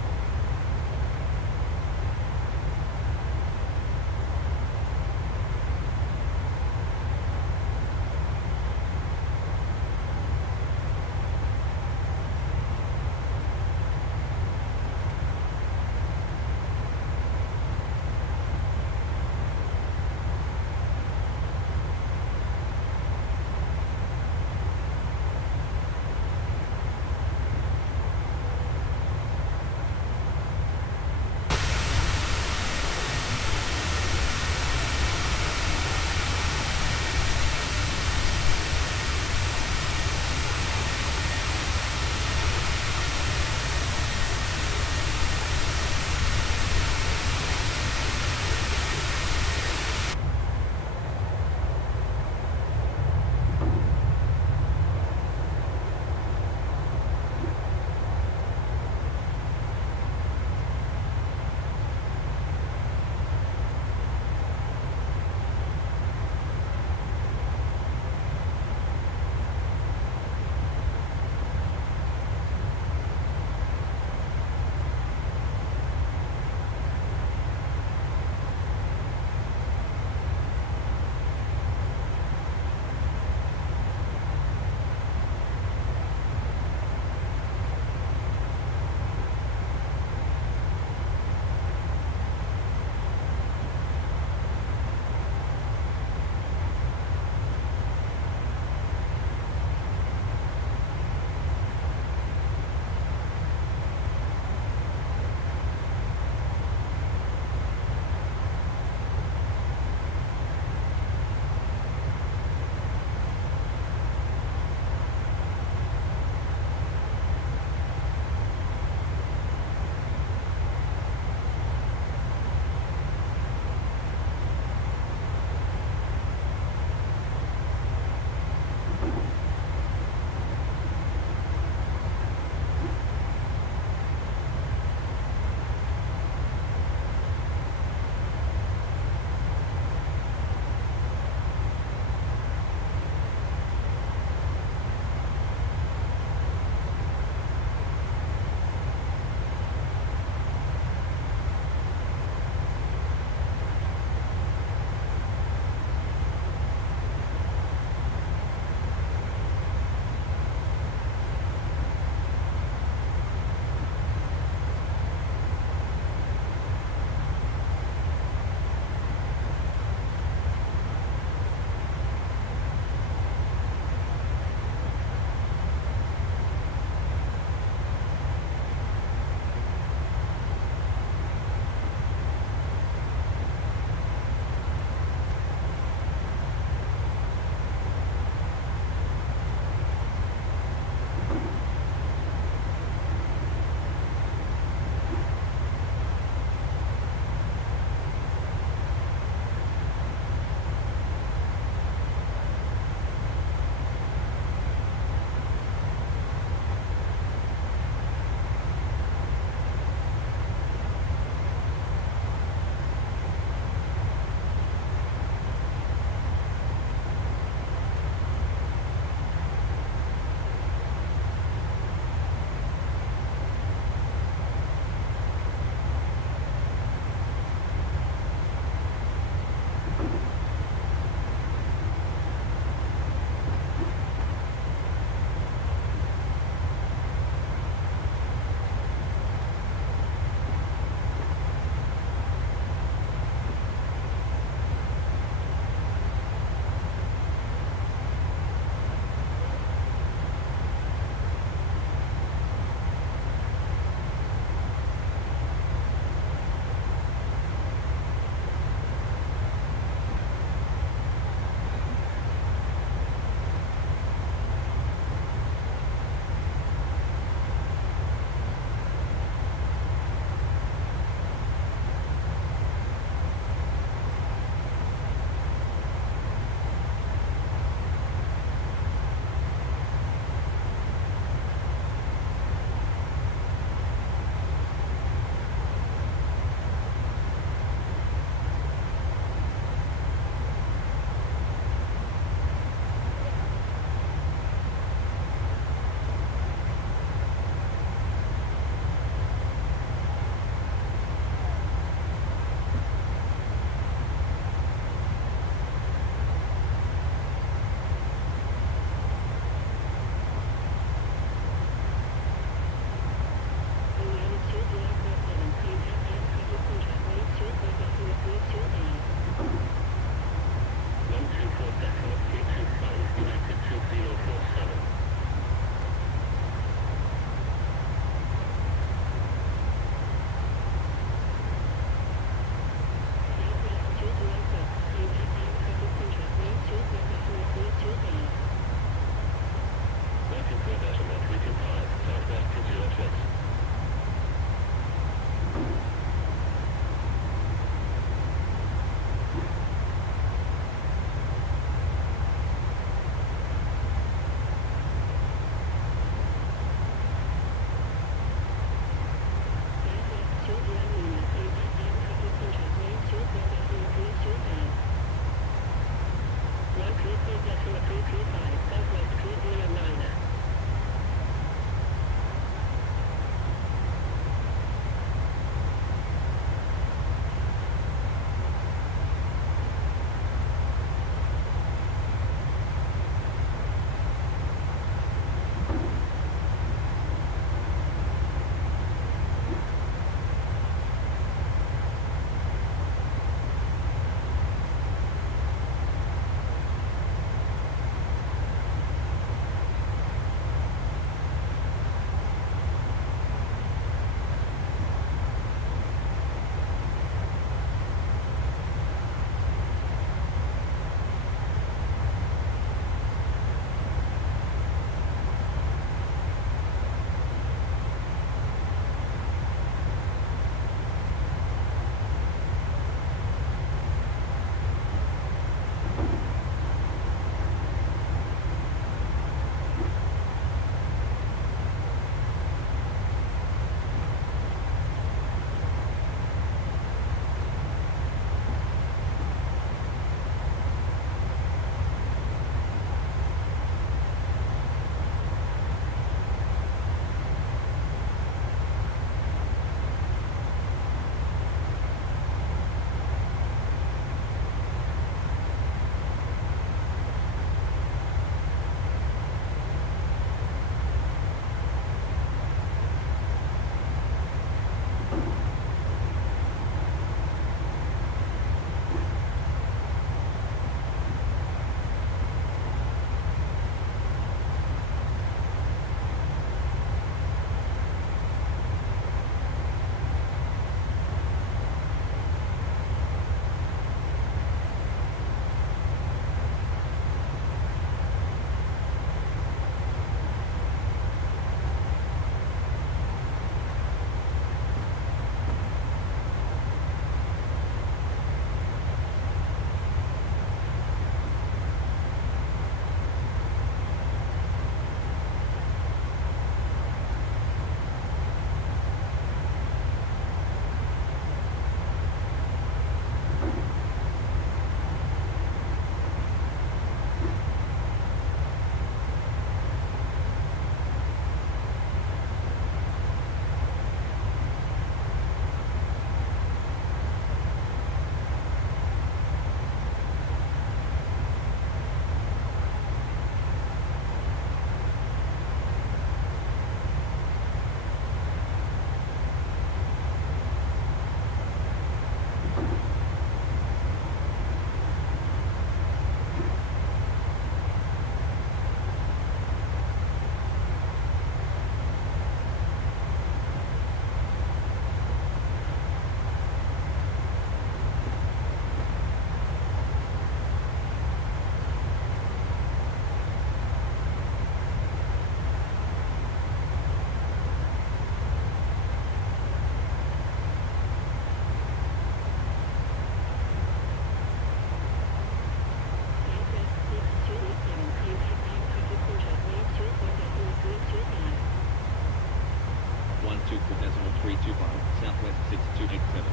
24.325, Southwest 6287.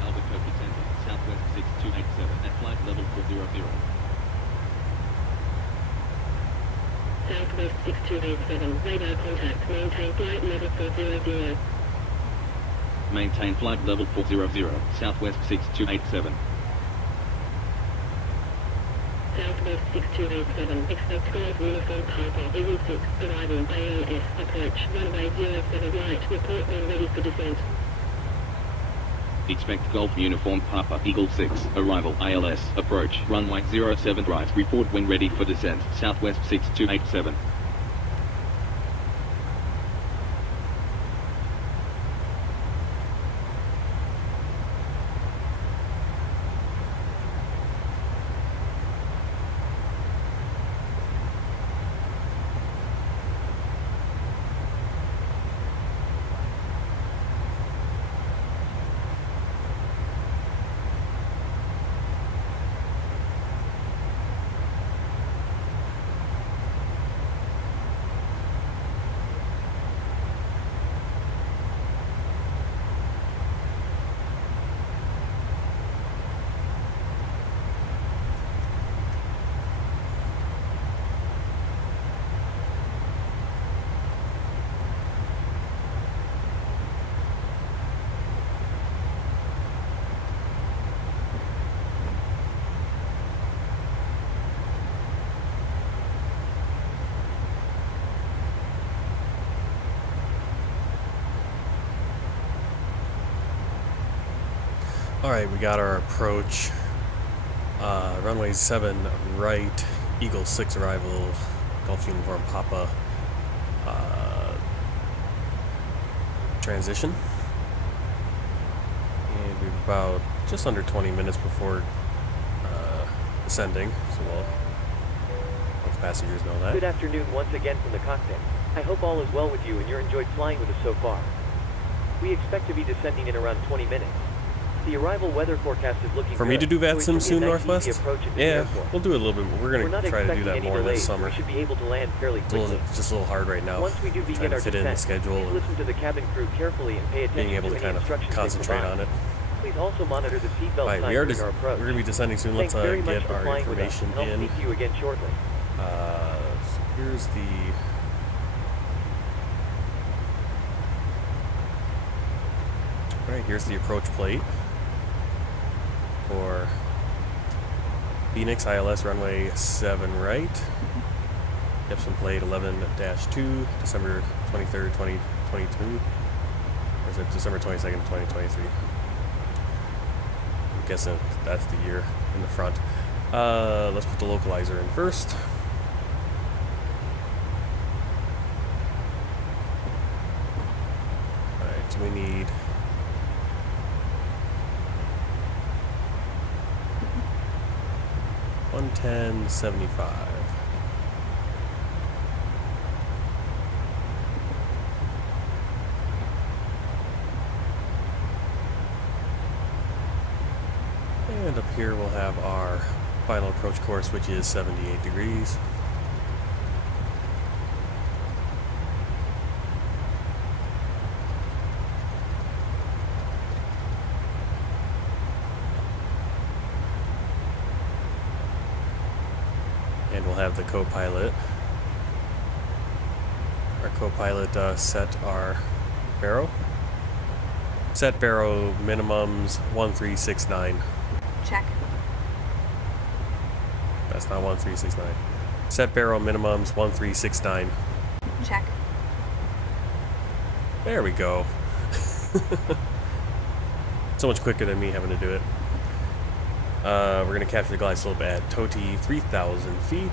Albuquerque Center, Southwest 6287 at flight level 400. Southwest 6287, radar contact, maintain flight level 400. Maintain flight level 400, Southwest 6287. Southwest 6287, expect Golf Uniform Papa, Eagle 6, arrival ALS, approach, runway 07 right, report when ready for descent. Expect Golf Uniform Papa Eagle 6, arrival ILS, approach, runway 07 right, report when ready for descent, Southwest 6287. Alright, we got our approach. Runway 7 right, Eagle 6 arrival, Golf Uniform Papa. Transition. And we're about just under 20 minutes before ascending, so we'll let the passengers know that. Good afternoon once again from the cockpit. I hope all is well with you and you're enjoyed flying with us so far. We expect to be descending in around 20 minutes. The arrival weather forecast is looking For me good, to do so it VATSIM should be a soon, nice, Northwest? easy approach into the Yeah, airport. we'll do it a little bit. We're We're going to not try to do expecting that any more delays, this so summer. we should be able to land fairly It's quickly. just a little hard right now. Once we do Trying begin to our fit in the descent, schedule please and listen to the cabin crew carefully and pay attention being able to any kind of instructions they concentrate provide. on it. Please also monitor the seatbelt Alright, sign we are during our approach. we're going to be descending soon. Thanks Let's very much get for our flying with us, information and I'll in. speak to you again shortly. So here's the... Alright, here's the approach plate for Phoenix ILS runway 7 right. Epson plate 11-2, December 23rd, 2022. Or is it December 22nd, 2023? I'm guessing that's the year in the front. Let's put the localizer in first. Alright, so we need... $110.75. And up here we'll have our final approach course, which is 78 degrees. And we'll have the co-pilot. Our co-pilot set our barrow. Set barrow minimums 1369. Check. That's not 1369. Set barrow minimums 1369. Check. There we go. So much quicker than me having to do it. We're going to capture the glide slope at Toti 3,000 feet.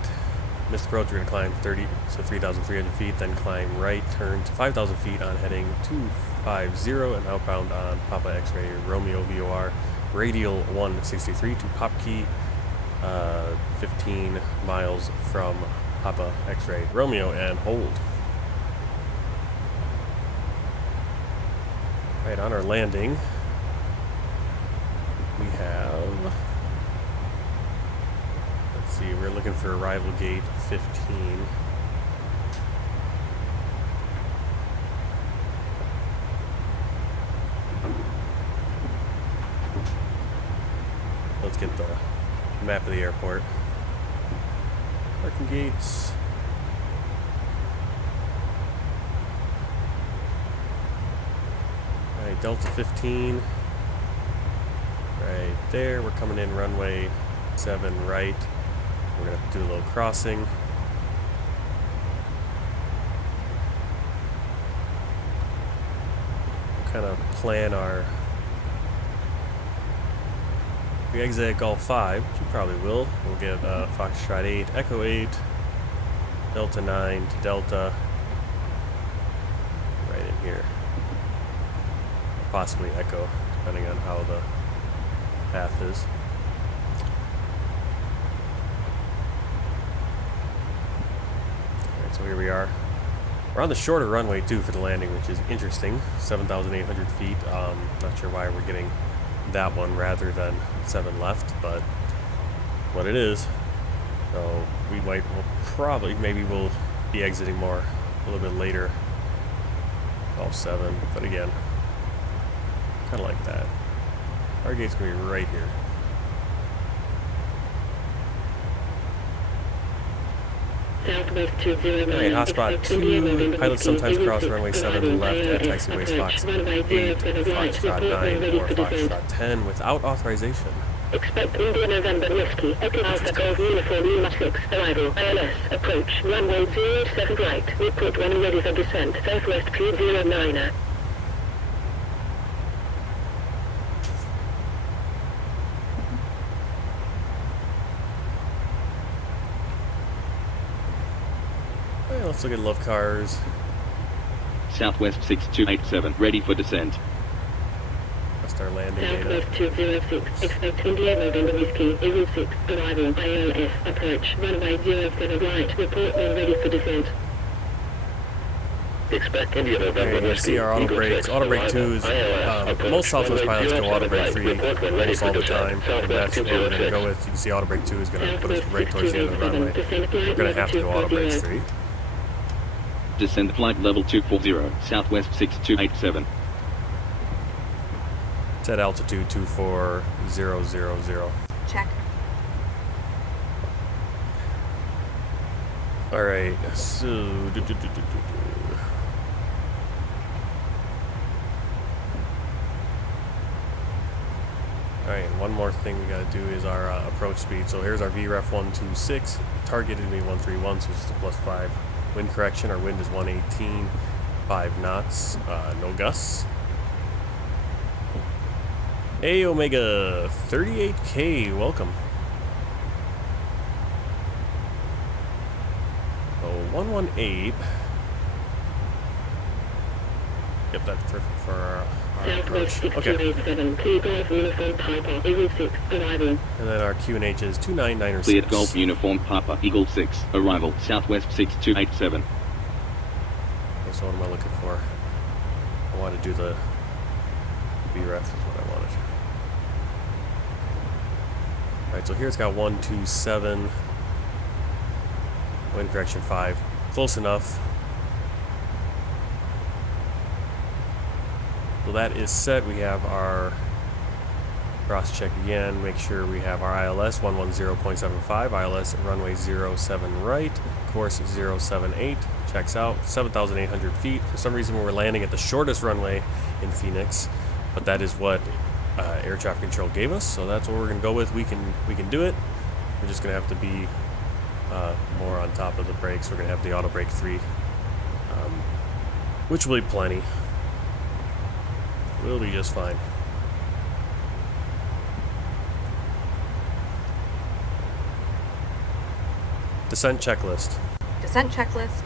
Missed approach, we're going to climb 3,300 feet, then climb right, turn to 5,000 feet on heading 250 and outbound on Papa X-Ray Romeo VOR radial 163 to Pop Key, 15 miles from Papa X-Ray Romeo, and hold. Right on our landing, we have, let's see, we're looking for arrival gate 15. map of the airport. Parking gates. Alright, Delta 15. Right there. We're coming in runway 7 right. We're going to do a little crossing. We'll kind of plan our... We exit at Golf 5, which you probably will. We'll get Foxtrot 8, Echo 8, Delta 9 to Delta. Right in here. Possibly Echo, depending on how the path is. Alright, so here we are. We're on the shorter runway too for the landing, which is interesting. 7,800 feet. Not sure why we're getting that one rather than 7 left, but what it is. So we'll probably, maybe we'll be exiting more a little bit later. All 7, but again, kind of like that. Our gate's gonna be right here. Southwest 209. Alright, hotspot 2. Pilots sometimes cross runway 7 left at taxiways Fox 8, Foxtrot 9, or Foxtrot 10 without authorization. Expect India November Whiskey, Echo Alpha Golf Uniform Lima 6, arrival, ILS, approach, runway 07 right, report when ready for descent, Southwest 209er. Alright, let's look at love cars. Southwest 6287, ready for descent. That's our landing data. Southwest 206, expect India November Whiskey, Eagle 6, arrival, ILS, approach, runway 07 right, report when ready for descent. Expect India November Okay, you see our auto brakes. Auto brake 2 is, most Southwest pilots go auto brake 3 almost all the time, and that's what we're going to go with. You can see auto brake 2 is going to put us right towards the end of the runway. We're going to have to go auto brakes 3. Descend flight level 240, Southwest 6287. Set altitude 24000. Check. Alright, so... Alright, and one more thing we gotta do is our approach speed. So here's our VREF 126. Target is going to be 131, so it's just a +5. Wind correction, our wind is 118, 5 knots, no gusts. Hey Omega, 38K, welcome. So 118. Yep, that's perfect for our approach. Okay. And then our QNH is 299 or 6. Cleared Golf Uniform Papa Eagle 6, arrival, Southwest 6287. Okay, so what am I looking for? I want to do the VREF is what I wanted. Alright, so here it's got 127. Wind correction 5. Close enough. So that is set. We have our cross check again. Make sure we have our ILS 110.75. ILS at runway 07 right. Course 078. Checks out. 7,800 feet. For some reason we're landing at the shortest runway in Phoenix, but that is what air traffic control gave us. So that's what we're gonna go with. We can do it. We're just gonna have to be more on top of the brakes. We're gonna have the auto brake 3, which will be plenty. We'll be just fine. Descent checklist. Descent checklist.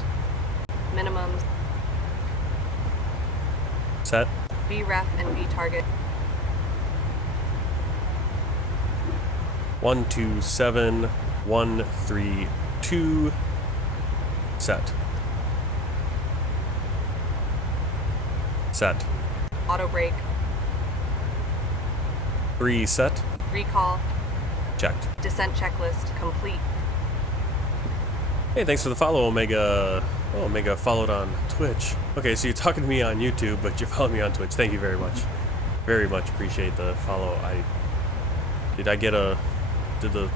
Minimums. Set. VREF and V target. 127132. Set. Set. Auto brake. 3 set. Recall. Checked. Descent checklist complete. Hey, thanks for the follow, Omega. Oh, Omega followed on Twitch. Okay, so you're talking to me on YouTube, but you followed me on Twitch. Thank you very much. Very much appreciate the follow. Did the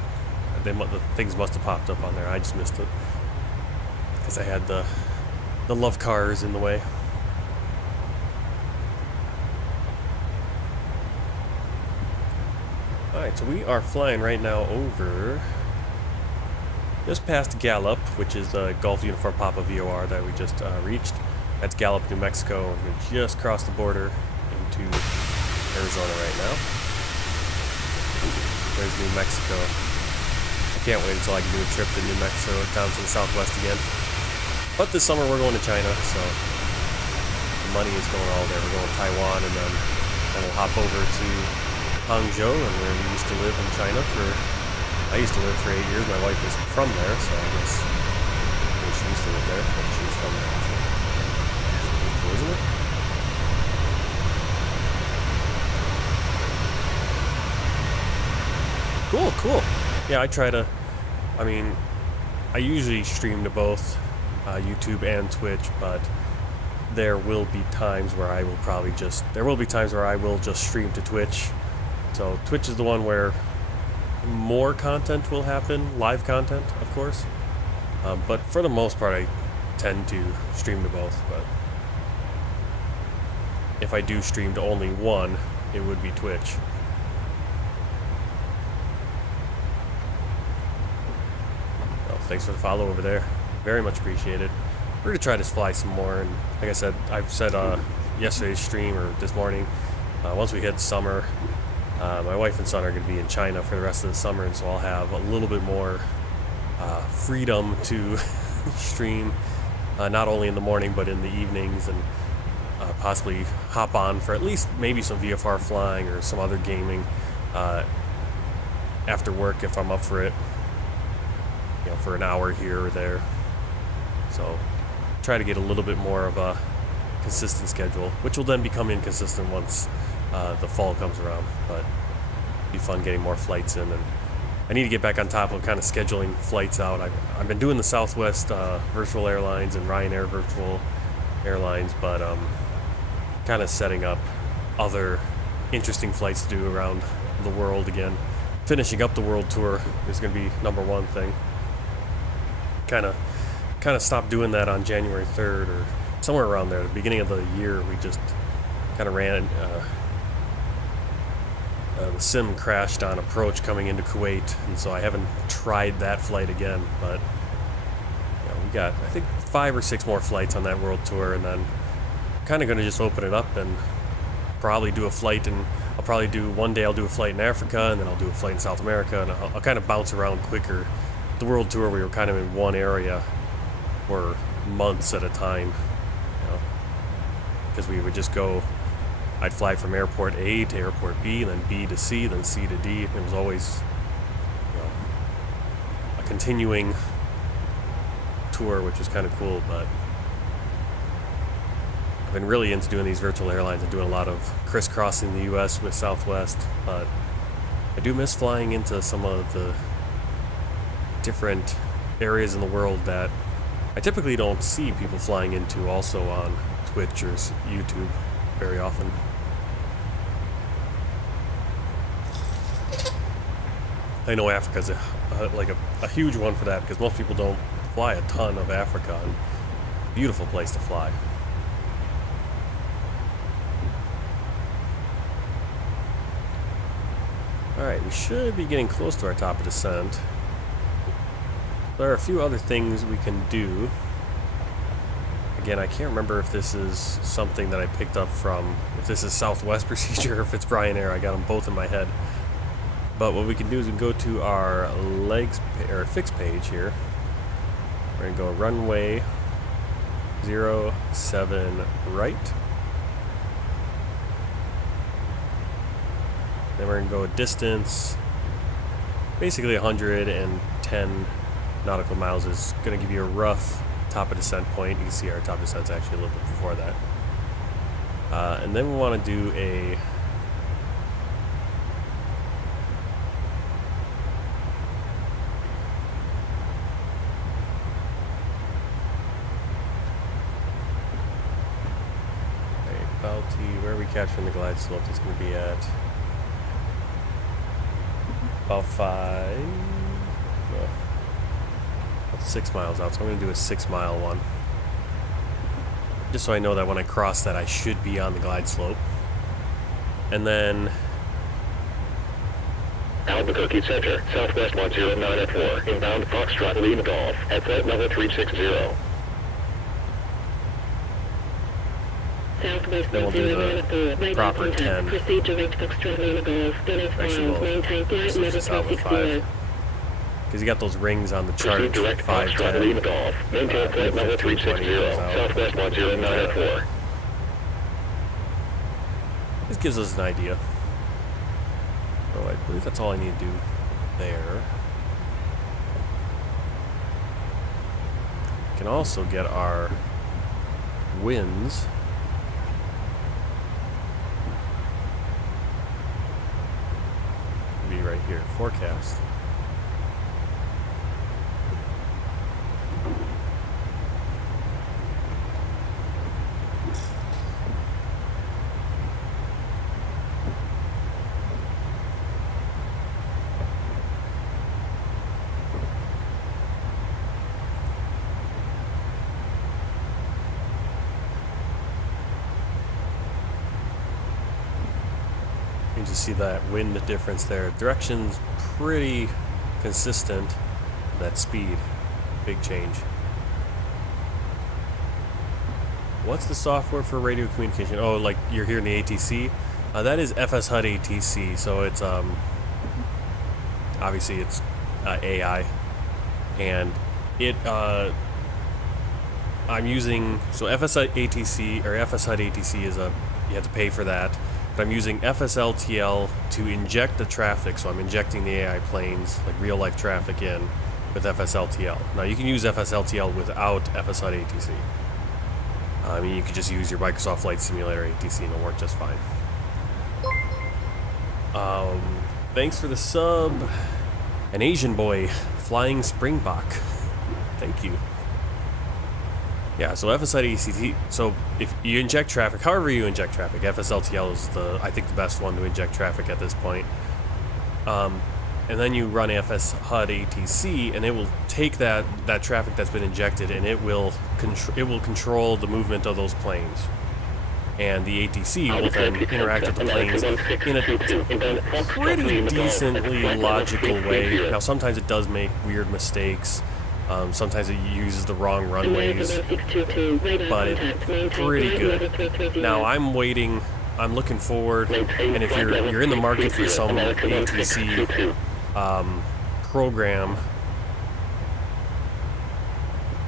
the things must have popped up on there. I just missed it because I had the love cars in the way. Alright, so we are flying right now over just past Gallup, which is the Golf Uniform Papa VOR that we just reached. That's Gallup, New Mexico. We just crossed the border into Arizona right now. There's New Mexico. I can't wait until I can do a trip to New Mexico, down to the southwest again. But this summer we're going to China, so the money is going all there. We're going to Taiwan, and then we'll hop over to Hangzhou, and where we used to live in China I used to live for 8 years. My wife is from there, so I guess she used to live there, but she's from there. So cool, isn't it? Cool. Yeah, I usually stream to both YouTube and Twitch, but there will be times where I will just stream to Twitch. So Twitch is the one where more content will happen, live content, of course. But for the most part, I tend to stream to both. But if I do stream to only one, it would be Twitch. Well, thanks for the follow over there. Very much appreciated. We're going to try to fly some more. And like I said, I've said yesterday's stream or this morning, once we hit summer, my wife and son are going to be in China for the rest of the summer, and so I'll have a little bit more freedom to stream, not only in the morning but in the evenings, and possibly hop on for at least maybe some VFR flying or some other gaming after work if I'm up for it, for an hour here or there. So try to get a little bit more of a consistent schedule, which will then become inconsistent once the fall comes around. But it'll be fun getting more flights in, and I need to get back on top of kind of scheduling flights out. I've been doing the Southwest virtual airlines and Ryanair virtual airlines, but kind of setting up other interesting flights to do around the world again. Finishing up the world tour is going to be number one thing. Kind of stopped doing that on January 3rd or somewhere around there. At the beginning of the year, we just kind of ran. The sim crashed on approach coming into Kuwait, and so I haven't tried that flight again. But we got, I think, 5 or 6 more flights on that world tour, and then kind of going to just open it up and probably do a flight. And I'll probably do one day I'll do a flight in Africa, and then I'll do a flight in South America, and I'll kind of bounce around quicker. The world tour, we were kind of in one area for months at a time, because we would just go. I'd fly from airport A to airport B, then B to C, then C to D. It was always a continuing tour, which was kind of cool. But I've been really into doing these virtual airlines and doing a lot of crisscrossing the U.S. with Southwest. But I do miss flying into some of the different areas in the world that I typically don't see people flying into also on Twitch or YouTube very often. I know Africa's a huge one for that, because most people don't fly a ton of Africa, and beautiful place to fly. Alright, we should be getting close to our top of descent. There are a few other things we can do. Again, I can't remember if this is something that I picked up from, if this is Southwest procedure or if it's Ryanair. I got them both in my head. But what we can do is we can go to our fixed page here. We're going to go runway 07 right. Then we're going to go a distance. Basically 110 nautical miles is going to give you a rough top of descent point. You can see our top of descent's actually a little bit before that. And then we want to do a where are we capturing the glide slope? It's going to be at about 5. Well, that's 6 miles out, so I'm going to do a 6-mile one. Just so I know that when I cross that, I should be on the glide slope. And then... Albuquerque Center, Southwest 109 inbound Foxtrot Lima Golf, at flight level 360. Southwest Then we'll do the proper 10. Proceed direct Foxtrot Lima Golf, then as Actually, filed, maintain flight switch level this out with 360. 5. Because you got those rings on the chart. Proceed direct 5, Foxtrot 10. Lima Golf, maintain flight level 360, Southwest 1094. This gives us an idea. So I believe that's all I need to do there. We can also get our winds. Be right here, forecast. You just see that wind difference there. Direction's pretty consistent. That speed, big change. What's the software for radio communication? Oh, like you're hearing the ATC? That is FSHUD ATC. So it's obviously it's AI, and it I'm using FSHUD ATC or FSHUD ATC is you have to pay for that. But I'm using FSLTL to inject the traffic, so I'm injecting the AI planes, like real-life traffic in, with FSLTL. Now, you can use FSLTL without FSHUD ATC. I mean, you could just use your Microsoft Flight Simulator ATC and it'll work just fine. Thanks for the sub. An Asian boy, Flying Springbok. Thank you. Yeah, so FSHUD ATC, so if you inject traffic, however you inject traffic, FSLTL is I think the best one to inject traffic at this point. And then you run FSHUD ATC, and it will take that traffic that's been injected, and it will control the movement of those planes. And the ATC will then interact with the planes in a pretty decently logical way. Now, sometimes it does make weird mistakes. Sometimes it uses the wrong runways, but it's pretty good. Now I'm looking forward, and if you're in the market for some ATC program,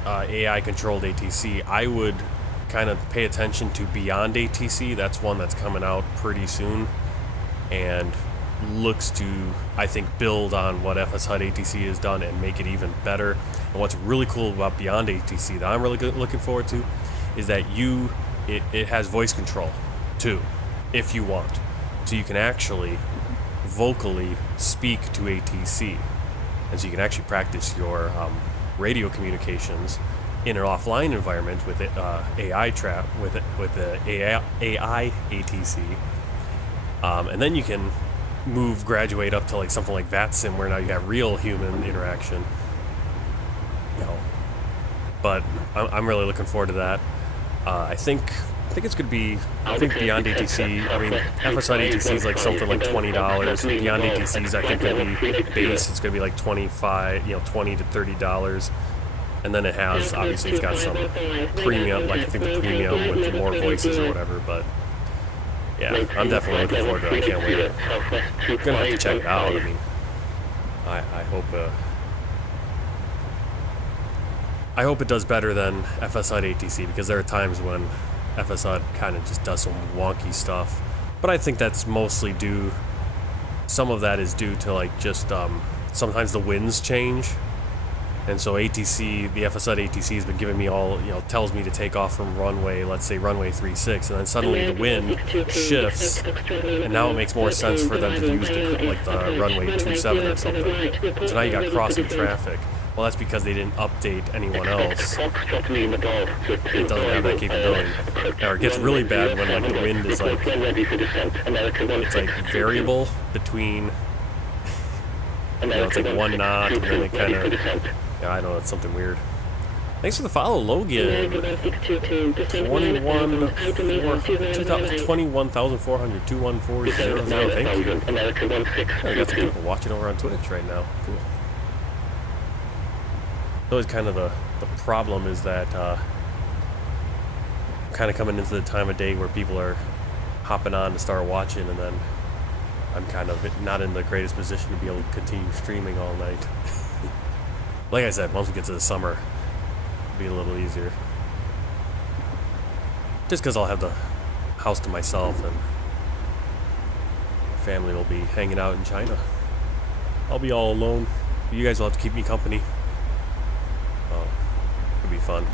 AI controlled ATC, I would kind of pay attention to Beyond ATC. That's one that's coming out pretty soon, and looks to, I think, build on what FSHUD ATC has done and make it even better. And what's really cool about Beyond ATC that I'm really looking forward to is that it has voice control too, if you want. So you can actually vocally speak to ATC, and so you can actually practice your radio communications in an offline environment with AI ATC, and then you can graduate up to like something like VATSIM, where now you have real human interaction. But I'm really looking forward to that. I think it's going to be, I think Beyond ATC, I mean, FSHUD ATC is like something like $20. Beyond ATC's, I think, going to be base, it's going to be like $25, $20 to $30. And then it has, obviously, it's got some premium, like I think the premium with more voices or whatever, but yeah, I'm definitely looking forward to it. I can't wait. I'm going to have to check it out. I mean, I hope it does better than FSHUD ATC, because there are times when FSHUD kind of just does some wonky stuff. But I think that's mostly due, some of that is due to like just sometimes the winds change. And so ATC, the FSHUD ATC has been giving me all, tells me to take off from runway, let's say runway 36, and then suddenly the wind shifts, and now it makes more sense for them to use the runway 27 or something. So now you got crossing traffic. Well, that's because they didn't update anyone else. It doesn't have that capability. Or it gets really bad when like the wind is like, it's like variable between You know, it's like 1 knot, and then it kind of, yeah, I don't know, it's something weird. Thanks for the follow, Logan. 21,400, 2140. Thank you. I got some people watching over on Twitch right now. Cool. Always kind of the problem is that kind of coming into the time of day where people are hopping on to start watching, and then I'm kind of not in the greatest position to be able to continue streaming all night. Like I said, once we get to the summer, it'll be a little easier. Just because I'll have the house to myself and family will be hanging out in China. I'll be all alone. You guys will have to keep me company. It'll be fun.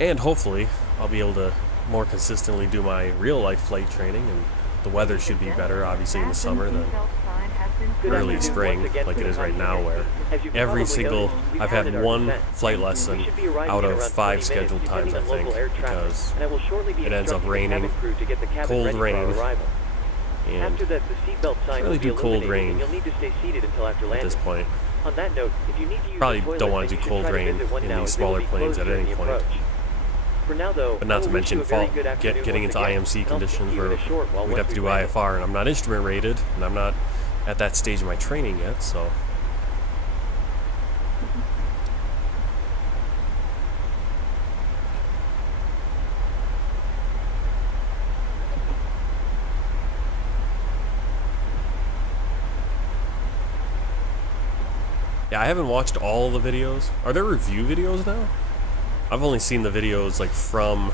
And hopefully, I'll be able to more consistently do my real-life flight training, and the weather should be better, obviously, in the summer than early spring, like it is right now, where every single... I've had one flight lesson out of 5 scheduled times, I think, because it ends up raining, cold rain, and can't really do cold rain at this point. On that note, if you need to use Probably don't want to do cold rain in these smaller planes at any point. For now, though, but not to mention getting into IMC conditions where we'd have to do IFR, and I'm not instrument rated, and I'm not at that stage of my training yet, so. Yeah, I haven't watched all the videos. Are there review videos now? I've only seen the videos like from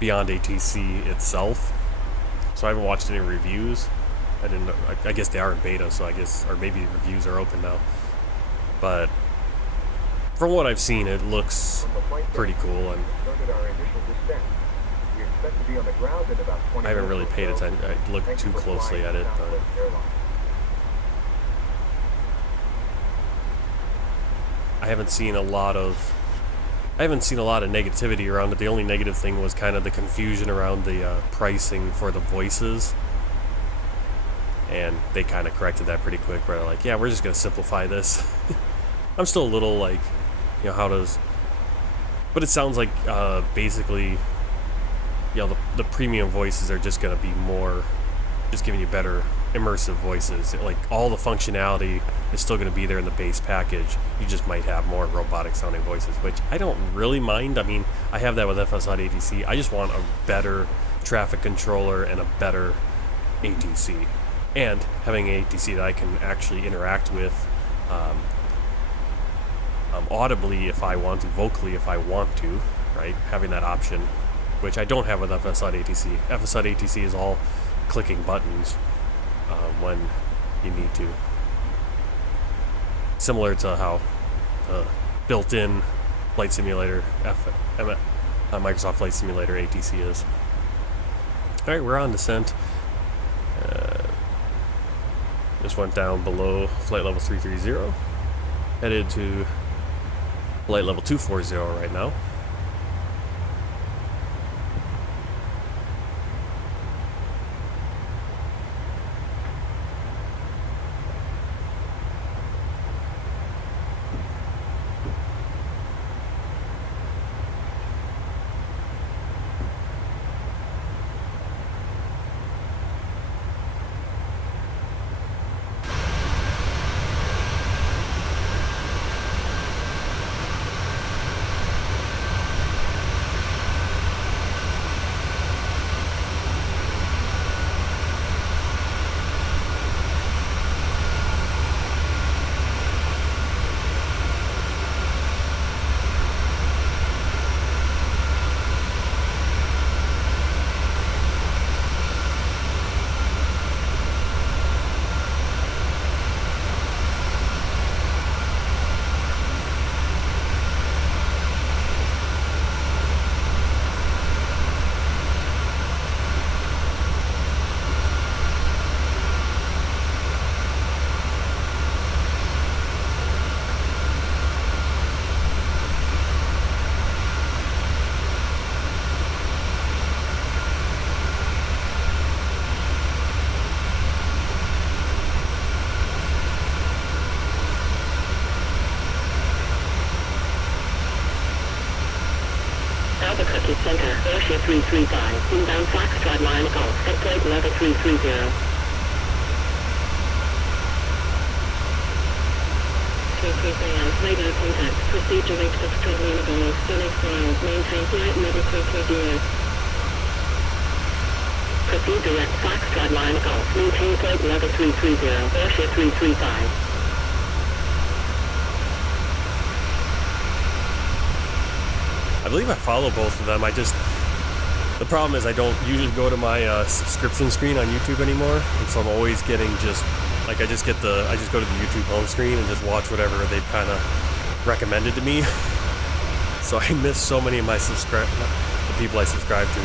Beyond ATC itself, so I haven't watched any reviews. I didn't know, I guess they are in beta, so I guess, or maybe reviews are open now. But from what I've seen, it looks pretty cool, and I haven't really paid attention. I looked too closely at it, but I haven't seen a lot of negativity around it. The only negative thing was kind of the confusion around the pricing for the voices, and they kind of corrected that pretty quick, where they're like, yeah, we're just gonna simplify this. I'm still a little like, you know, how does, but it sounds like basically, you know, the premium voices are just gonna be more, just giving you better immersive voices. Like, all the functionality is still going to be there in the base package. You just might have more robotic sounding voices, which I don't really mind. I mean, I have that with FS.ATC. ATC. I just want a better traffic controller and a better ATC, and having an ATC that I can actually interact with audibly if I want to, vocally if I want to, right? Having that option, which I don't have with FS.ATC. FS.ATC is all clicking buttons when you need to. Similar to how built-in Flight Simulator, Microsoft Flight Simulator ATC is. Alright, we're on descent. Just went down below flight level 330. Headed to flight level 240 right now. Albuquerque Center, Airship 335, inbound Foxtrot Lima Golf, set plate level 330. Radar contact. Proceed to reach Foxtrot Lima Golf. Sonic file. Maintain flight level 330. Proceed direct Foxtrot Lima Golf. Maintain flight level 330. Airship 335. I believe I follow both of them. The problem is I don't usually go to my subscription screen on YouTube anymore, and so I'm always getting I just go to the YouTube home screen and just watch whatever they've kind of recommended to me. So I miss so many of the people I subscribe to.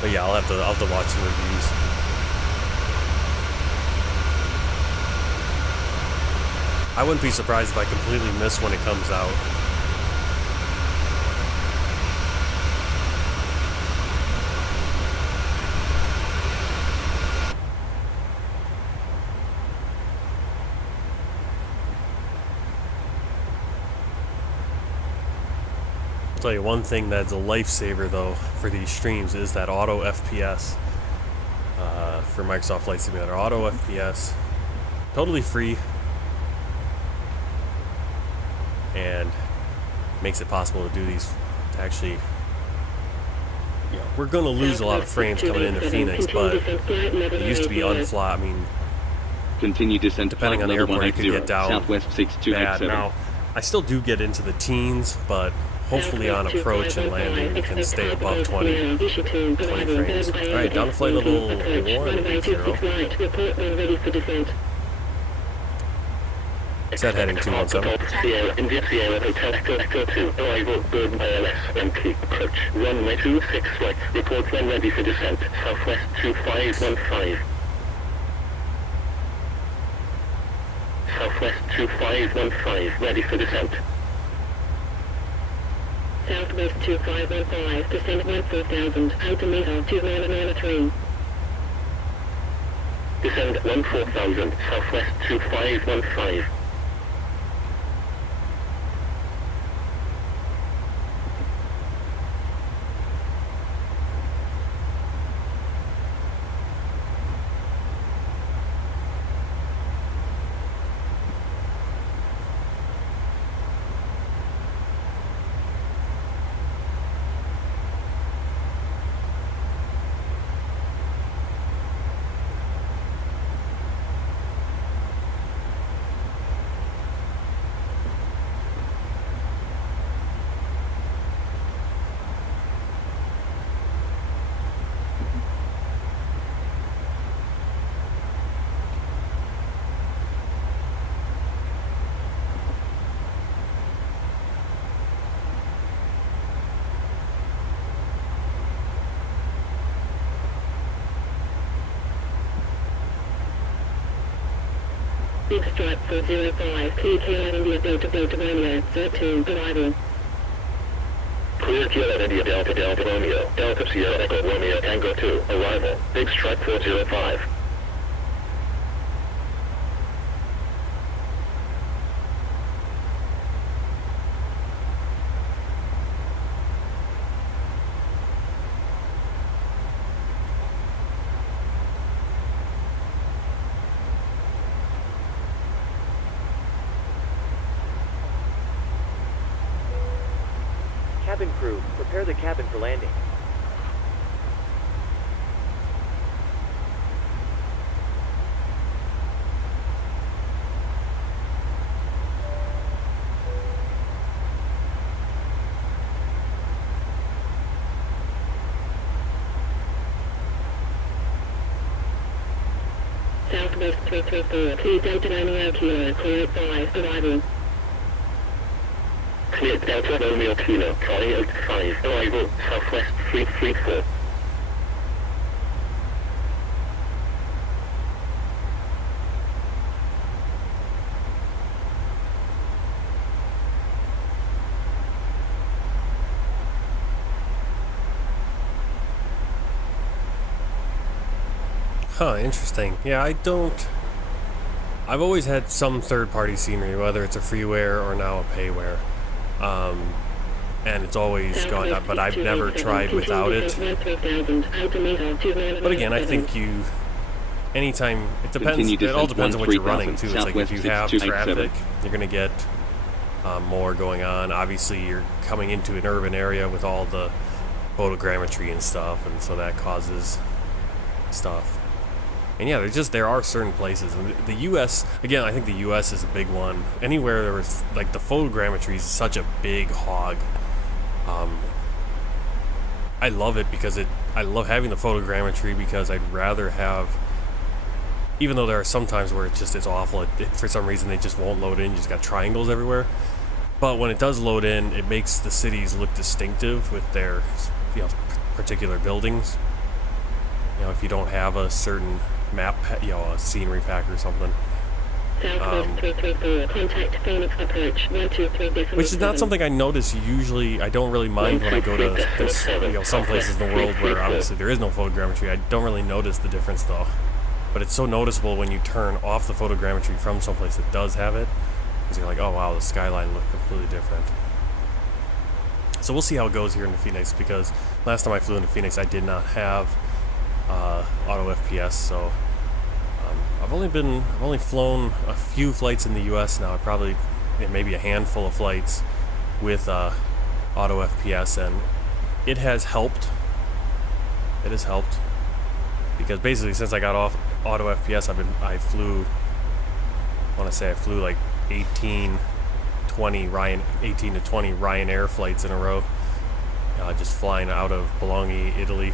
But yeah, I'll have to watch the reviews. I wouldn't be surprised if I completely miss when it comes out. I'll tell you one thing that's a lifesaver though for these streams is that auto FPS for Microsoft Flight Simulator. Auto FPS, totally free, and makes it possible to do these. To actually, we're gonna lose a lot of frames coming into Phoenix, but it used to be unfly. I mean, continue descent. Depending on the airport, it could get down Southwest 6287. bad. Now, I still do get into the teens, but hopefully on approach and landing we can stay above 20 frames. Alright, down to flight level 180. Set heading 217. Sierra, India Sierra Hotel Echo 2, arrival, Burn ILS, MT, approach, runway 26 right, report when ready for descent, Southwest 2515. Southwest 2515, ready for descent. Southwest 2515, descent 14,000, altimeter 293. Descend 14,000, Southwest 2515. Big Strike 405, KDEN India Delta Romeo, 13, arrival. Clear KDEN India Delta Romeo, Delta Sierra Echo Romeo Tango 2, arrival, Big Strike 405. Cabin crew, prepare the cabin for landing. Southwest 334, Clear Delta Romeo Kilo, clear 5, arrival. Clear Delta Romeo Kilo, Charlie 85, arrival, Southwest 334. Huh, interesting. Yeah, I've always had some third-party scenery, whether it's a freeware or now a payware. and it's always gone up, but I've never tried without it. But again, I think anytime, it depends, it all depends on what you're running too. It's like if you have traffic, you're going to get more going on. Obviously, you're coming into an urban area with all the photogrammetry and stuff, and so that causes stuff. And yeah, there are certain places, and the U.S. again, I think the U.S. is a big one. Anywhere there was like the photogrammetry is such a big hog. I love it because I love having the photogrammetry because I'd rather have, even though there are some times where it's awful. For some reason they just won't load in. You just got triangles everywhere. But when it does load in, it makes the cities look distinctive with their, particular buildings. If you don't have a certain map, a scenery pack or something. Southwest 334, contact Phoenix approach 123.7. Which is not something I notice usually. I don't really mind when I go to this, some places in the world where obviously there is no photogrammetry. I don't really notice the difference though. But it's so noticeable when you turn off the photogrammetry from someplace that does have it, because you're like, oh wow, the skyline looked completely different. So we'll see how it goes here into Phoenix, because last time I flew into Phoenix I did not have auto FPS, so I've only flown a few flights in the US now. Probably maybe a handful of flights with auto FPS, and it has helped. It has helped because basically since I got off auto FPS, I flew like 18 to 20 Ryanair flights in a row, just flying out of Bologna, Italy.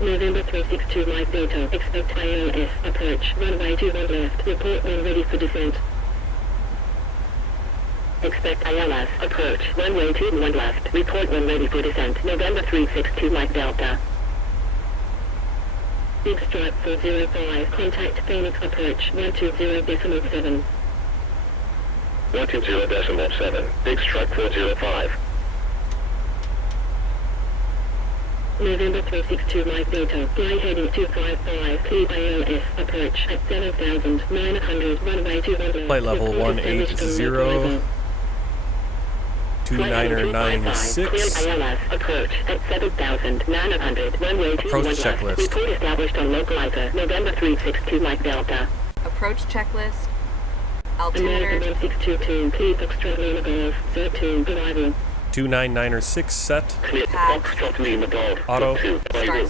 November 362 Mike Delta, expect ILS, approach, runway 21 left, report when ready for descent. Expect ILS, approach, runway 21 left, report when ready for descent. November 362 Mike Delta. Big Strike 405, contact Phoenix approach, 120.7. 120.7, Big Strike 405. November 362 Mike Delta, fly heading 255, clear ILS, approach at 7,900, runway 21 left. Flight level 180, 2996. ILS, approach at 7,900, runway 21 Approach left. checklist. Report established on localizer, November 362 Mike Delta. Approach checklist. American Altimeter. 1622, clear Foxtrot Lima Golf, 13, arrival. 2996 set. Clear Pass. Foxtrot Lima Golf. Auto. Arrival,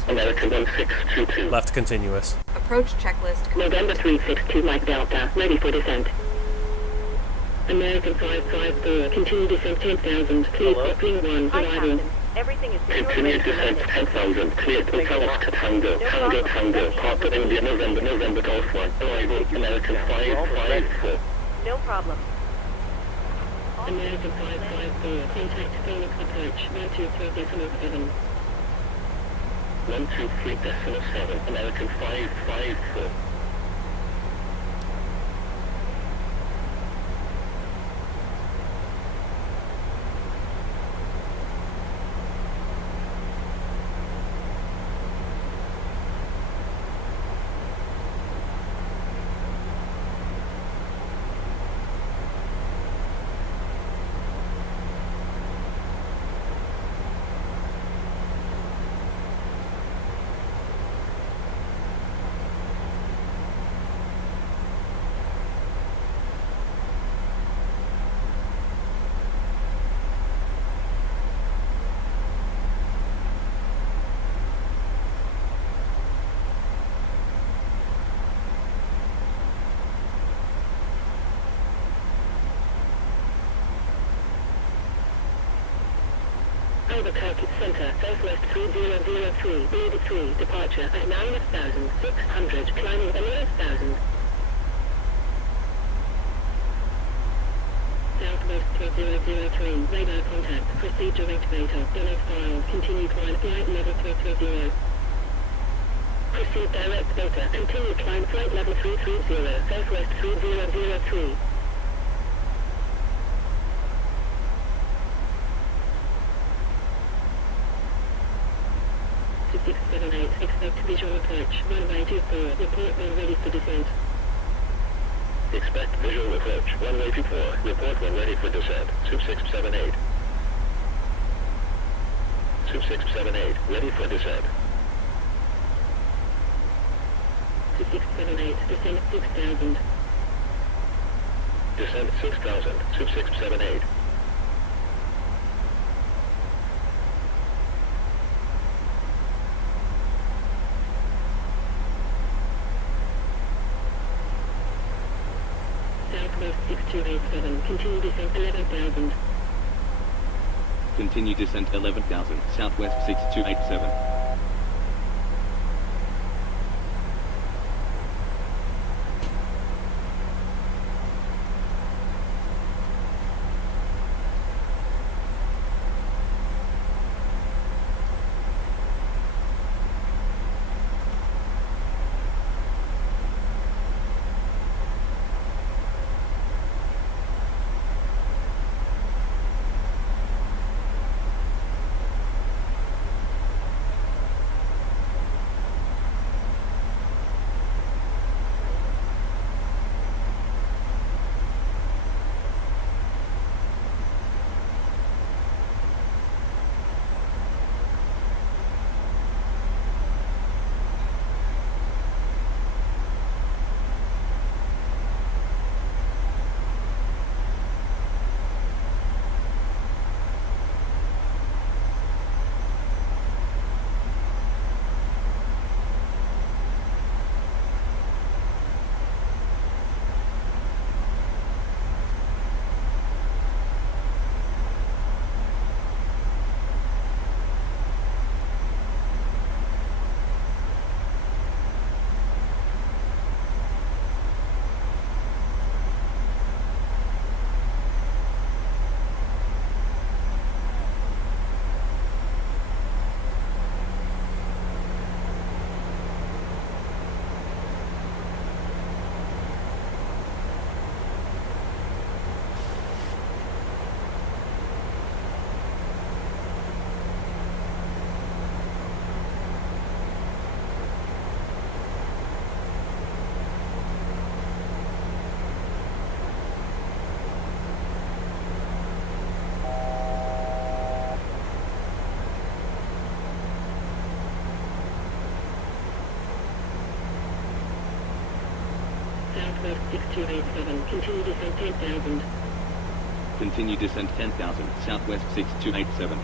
American 1622. Left continuous. Approach checklist. November 362 Mike Delta, ready for descent. American 554, continue descent 10,000, clear Hello? Foxtrot 1, Hi, arrival. Captain. Everything is secure Continue ready for descent landing. 10,000, clear Hotel Oscar Tango, Tango, Papa India, November Golf 1, arrival, American 554. No problem. American 554, contact Phoenix approach, 123.7. 123.7, American 554. Albuquerque Center, Southwest 3003, lead 3, departure at 9,600, climbing 11,000. Southwest 3003, radar contact, proceed direct beta, donate files, continue climb, flight level 330. Proceed direct beta, continue climb, flight level 330, Southwest 3003. 678, expect visual approach, runway 24, report when ready for descent. Expect visual approach, runway 24, report when ready for descent, 2678. 2678, ready for descent. 2678, descent 6000. Descent 6000, 2678. Southwest 6287, continue descent 11,000. Continue descent 11,000, Southwest 6287. Southwest 6287, continue descent 10,000. Continue descent 10,000, Southwest 6287.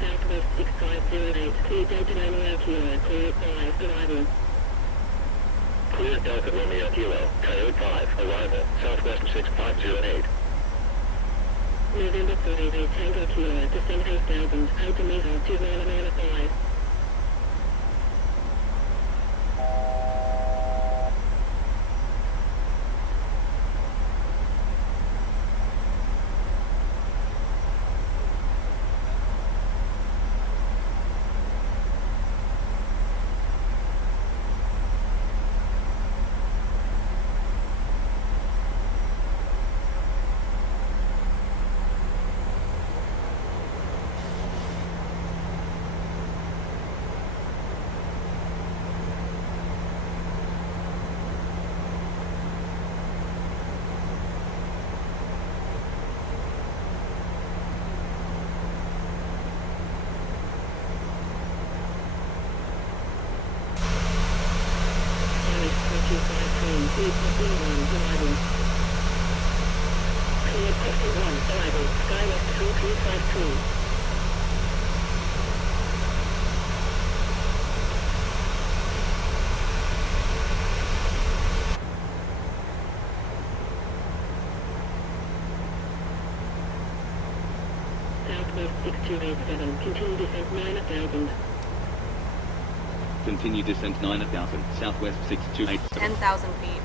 Southwest 6508, clear Delta Romeo Kilo, Coyote 5, arrival. Clear Delta Romeo Kilo, Coyote 5, arrival, Southwest 6508. November 3, Tango Kilo, descent 8000, altimeter 2 Mile 5. arrival, Skywest 3253. Southwest 6287, continue descent 9000. Continue descent 9000, Southwest 6287. 10,000 feet.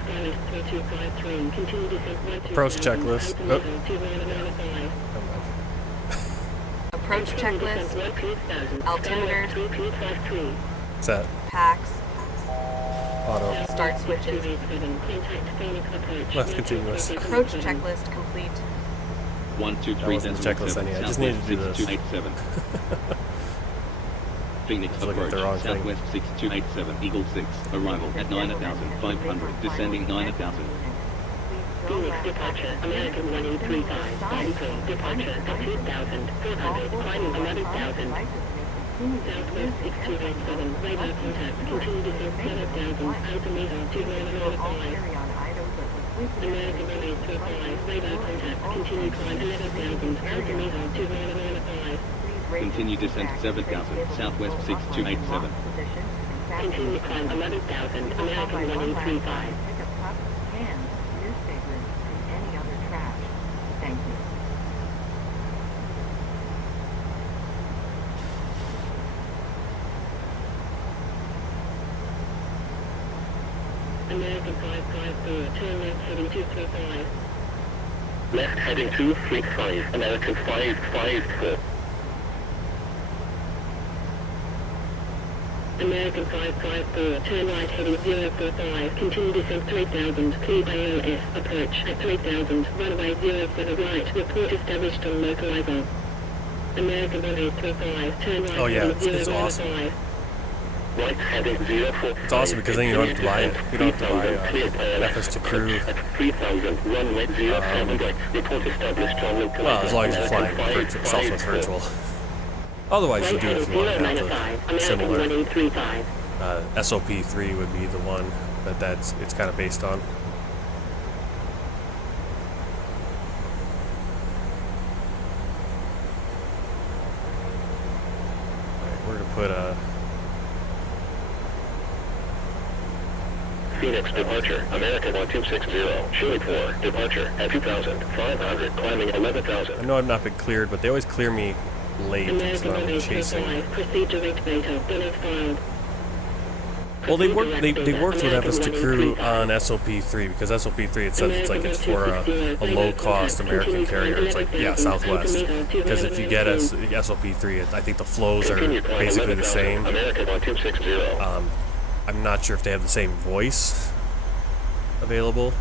Skywest 3253, continue descent 12,000. Approach checklist. Oh. Altimeter 2995. Approach checklist. Altimeter. 3253. Set. Packs. Auto. Start switches. 287, contact Phoenix approach. Left continuous. Approach checklist complete. 123 That wasn't the checklist I needed. I just needed to do this. 6287. Phoenix I was looking at the approach, wrong thing. Southwest 6287, Eagle 6, arrival at 9,500, descending 9,000. Phoenix departure, American 1835, Boston departure at 2,400, climbing 11,000. Southwest 6287, radar contact, continue descent 7,000, altimeter 2995. American 1835, radar contact, continue climb 11,000, altimeter 2995. Continue descent 7,000, Southwest 6287. Continue climb 11,000, American 1835. Pick up cups, cans, newspapers, and any other trash. Thank you. American 554, turn left heading 235. Left heading 235, American 554. American 554, turn right heading 045, continue descent 3000, cleared ALS, approach at 3000, runway 07 right, report established on localizer. American 1835, turn right Oh, yeah, heading it's awesome. 015. Right heading 045. It's awesome because then you don't have to buy it. You don't have to buy FS2 crew. At 3000, runway 07 right, report established on localizer. Well, as long as you're flying Southwest Virtual. Otherwise, you do if you want to have the similar. SOP3 would be the one it's kind of based on. Alright, we're gonna put a Phoenix departure, American 1260, shooting for departure at 2,500, climbing 11,000. I know I've not been cleared, but they always clear me late, so American I'm chasing. 1835, proceed direct beta, billing filed. Well, they worked with FS2 crew on SOP3 because SOP3 it says it's for a low-cost American carrier. It's like, yeah, Southwest. Because if you get SOP3, I think the flows are basically the same. American 1260. I'm not sure if they have the same voice available.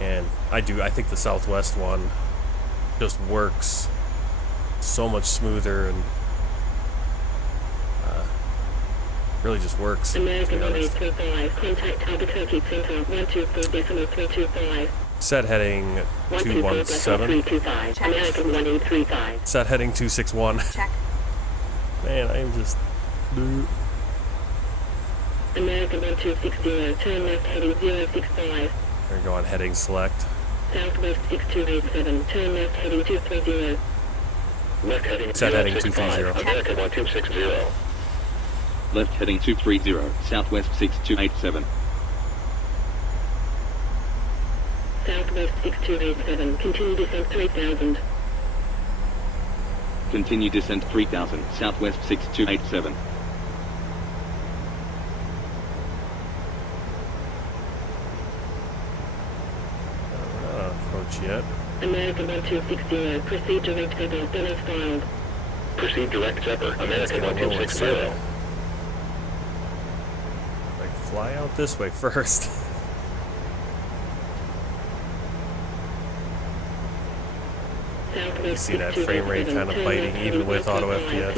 And I think the Southwest one just works so much smoother and really just works. American 1835, contact Albuquerque Center 124.325. Set heading 217. 124.325. American 1835. Set heading 261. Check. Man, I am just. American 1260, turn left heading 065. We're gonna go on heading select. Southwest 6287, turn left heading 230. Left heading Set heading 230. 230. American 1260. Left heading 230, Southwest 6287. Southwest 6287, continue descent 3000. Continue descent 3000, Southwest 6287. We're not on approach yet. American 1260, proceed direct Zebra, billing filed. Proceed direct Zephyr, American Let's get a little 1260. excited. Like, fly out this way first. You see that frame rate kind of biting even with auto FPS.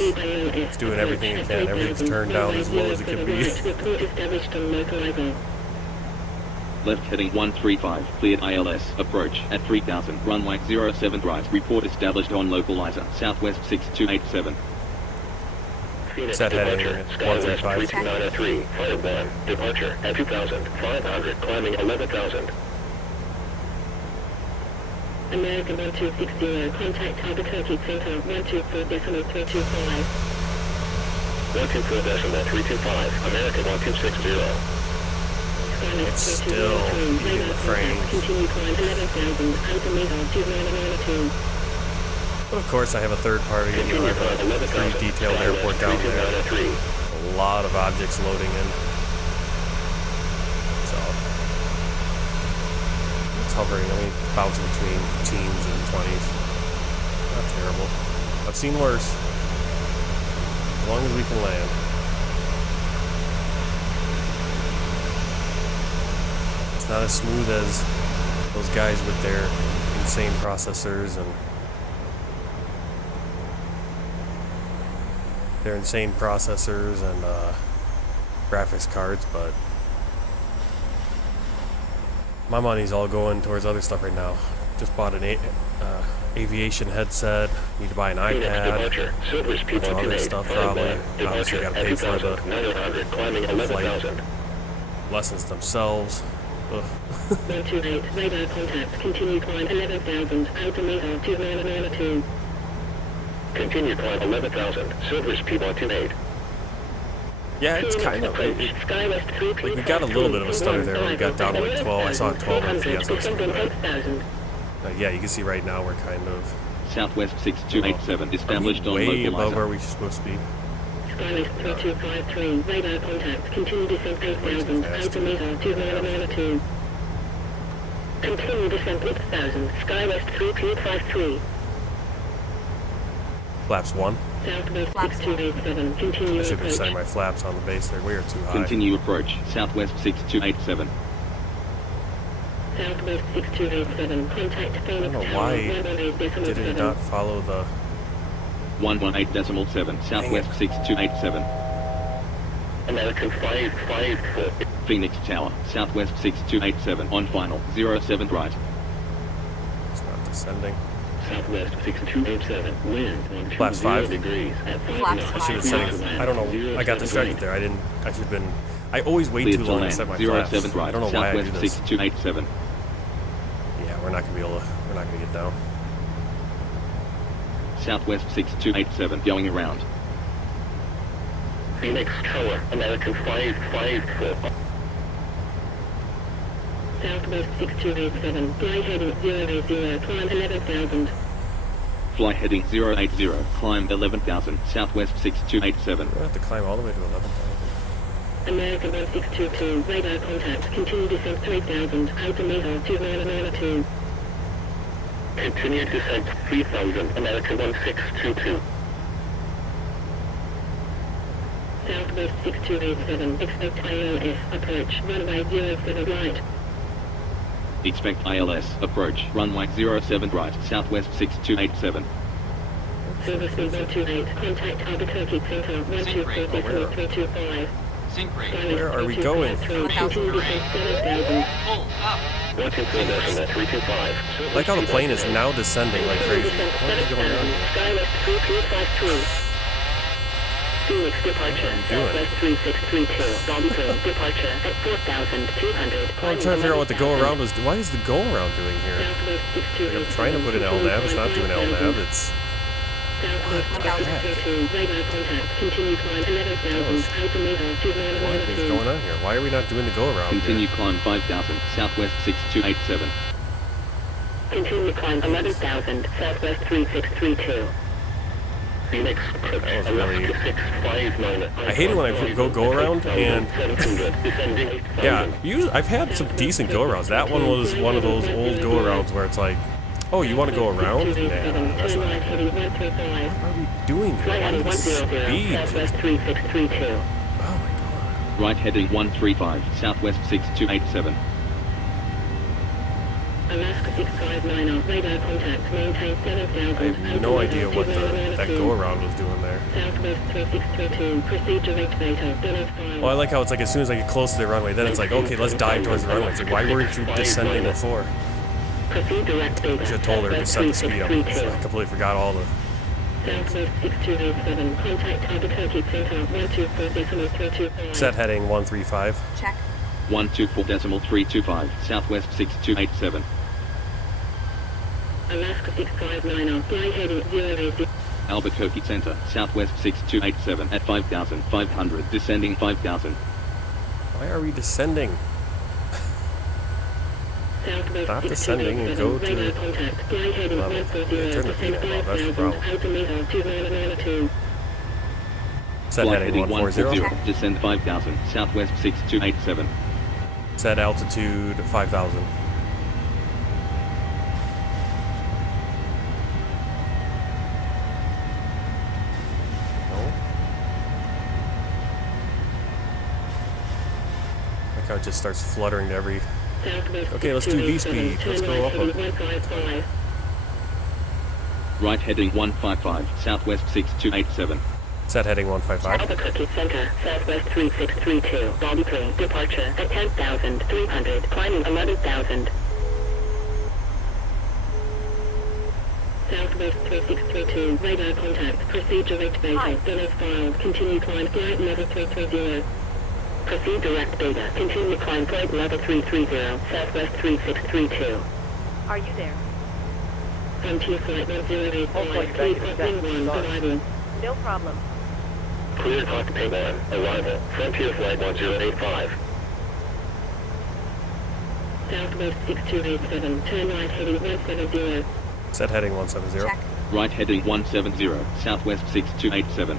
It's doing everything it can. Everything's turned down as low as it can be. Left heading 135, cleared ILS, approach at 3000, runway 07 right, report established on localizer, Southwest 6287. Phoenix Set heading departure, Skywest 135. 3293, flight 1, departure at 2,500, climbing 11,000. American 1260, contact Albuquerque Center 124.325. 124.325, American 1260. It's still eating the frames. Continue climb 11,000, altimeter 2992. But of course, I have a third party. You know, I have a pretty detailed airport down there. A lot of objects loading in. So it's hovering. I mean, bouncing between teens and 20s. Not terrible. I've seen worse. As long as we can land. It's not as smooth as those guys with their insane processors and graphics cards, but my money's all going towards other stuff right now. Just bought an aviation headset. Need to buy an iPad. Bunch of other stuff probably. Obviously, got to pay for the flight lessons themselves. Ugh. 128, radar contact, continue climb 11,000, altimeter 2992. Continue climb 11,000, Silver Speed 128. Yeah, it's kind of like we got a little bit of a stutter there when we got down to like 12. I saw 12 FPS or something. Yeah, you can see right now we're kind of Southwest 6287 established on way above localizer. where we're supposed to be. Skywest 3253, radar contact, continue descent 8,000, altimeter 2992. Continue descent 8,000, Skywest 3253. Flaps 1. Southwest 6287, continue I should be approach. setting my flaps on the base there. We are too high. Continue approach. Southwest 6287. Southwest 6287, contact I Phoenix don't know Tower why 118.7. did it not follow the 118.7. Southwest 6287. American 554. Phoenix Tower. Southwest 6287 on final. 07 right. It's not descending. Southwest 6287, wind Flaps 5. degrees at 5 Flaps knots. I should have set it. I don't know. I got distracted there. I should have been. I always wait Cleared too to long to land. set my flaps. 07 right. I don't know why I do Southwest this. 6287. Yeah, we're not gonna be able to. We're not gonna get down. Southwest 6287 going around. Phoenix Tower, American 554. Southwest 6287, fly heading 080, climb 11,000. Fly heading 080. Climb 11,000. Southwest 6287. We're gonna have to climb all the way to 11,000. American 1622, radar contact, continue descent 3,000, altimeter 2992. Continue descent 3000, American 1622. Southwest 6287, expect ILS, approach, runway 07 right. Expect ILS. Approach. Runway 07 right. Southwest 6287. Service speed 128, contact Albuquerque Center 124.325. Where are we going? Continue descent 7,000. I Like how the plane is now descending like crazy. What is going on? Skywest 3253. Phoenix departure, Southwest 3632, long-term departure at 4,200. I'm trying to figure out what the go around was. Why is the go around doing here? Southwest Like 6287. I'm trying to put an LNAV. It's not doing LNAV. It's Southwest What the heck? 622, radar contact, continue climb 11,000, altimeter what is 2992. going on here? Why are we not doing the go around? Continue climb 5,000. Southwest 6287. Continue climb 11,000, Southwest 3632. Phoenix approach, That was really- Alaska 659. I hate it when I go around and yeah, usually I've had some decent go arounds. That one was one of those old go arounds where it's like, oh, you want to go around? Nah, that's not good. What are we doing here? Why is the speed? Southwest 3632. Oh my god. Right heading 135. Southwest 6287. Alaska 659, radar contact, maintain 7,000. I have no idea what that go around was doing there. Southwest 3632, procedure activator, done as filed. Well, I like how it's like as soon as I get close to the runway, then it's like, okay, let's dive towards the runway. It's like, why weren't you descending before? Procedure activator. I should have told her to set the speed up. I completely forgot all the. Southwest 6287, contact Albuquerque Center 124.325. Set heading 135. Check. 124.325. Southwest 6287. Alaska 659 fly heading 080. Albuquerque Center, Southwest 6287 at 5,500, descending 5,000. Why are we descending? Southwest Stop descending and go to... radar contact, fly heading Well, 140, yeah, turn the descend VNet off, that's the 5,000, problem. altimeter 2992. Set Flight heading 140. descend 5,000, Southwest 6287. Set altitude 5,000. No. Like how it just starts fluttering to every... Southwest Okay, let's do V-speed. Let's go up a... 155. Right heading 155, Southwest 6287. Set heading 155. Albuquerque Center, Southwest 3632, Bobby Crane, departure at 10,300, climbing 11,000. Southwest 3632, radar contact, proceed direct beta, Donald filed, continue climb, flight level 330. Proceed direct beta, continue climb, flight level 330, Southwest 3632. Are you there? Frontier flight 1085, please upwind 1, arrival. No problem. Clear cockpit 1, arrival, Frontier Flight 1085. Southwest 6287, turn right heading 170. Set heading 170. Check. Right heading 170, Southwest 6287.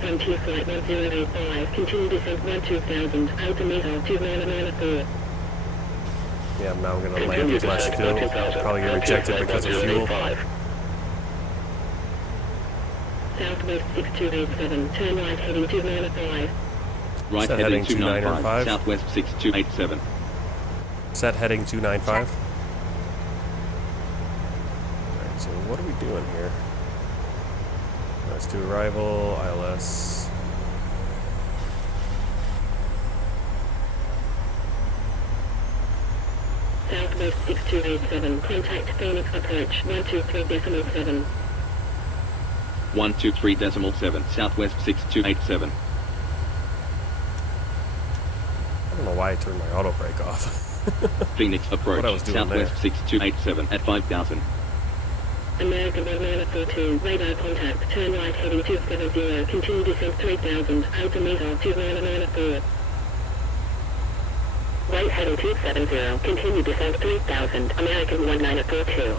Frontier Flight 1085, continue descent 12,000, altimeter 2994. Yeah, now I'm gonna land with less fuel. Probably get rejected because of fuel. Southwest 6287, turn right heading 295. Right Set heading heading 295, 295. Southwest 6287. Set heading 295. Alright, so what are we doing here? Let's do arrival, ILS. Southwest 6287, contact Phoenix approach 123.7. 123.7, Southwest 6287. I don't know why I turned my auto brake off. Phoenix approach, What I was doing Southwest there. 6287 at 5,000. American 1942, radar contact, turn right heading 270, continue descent 3000, altimeter 2994. Right heading 270, continue descent 3000, American 1942.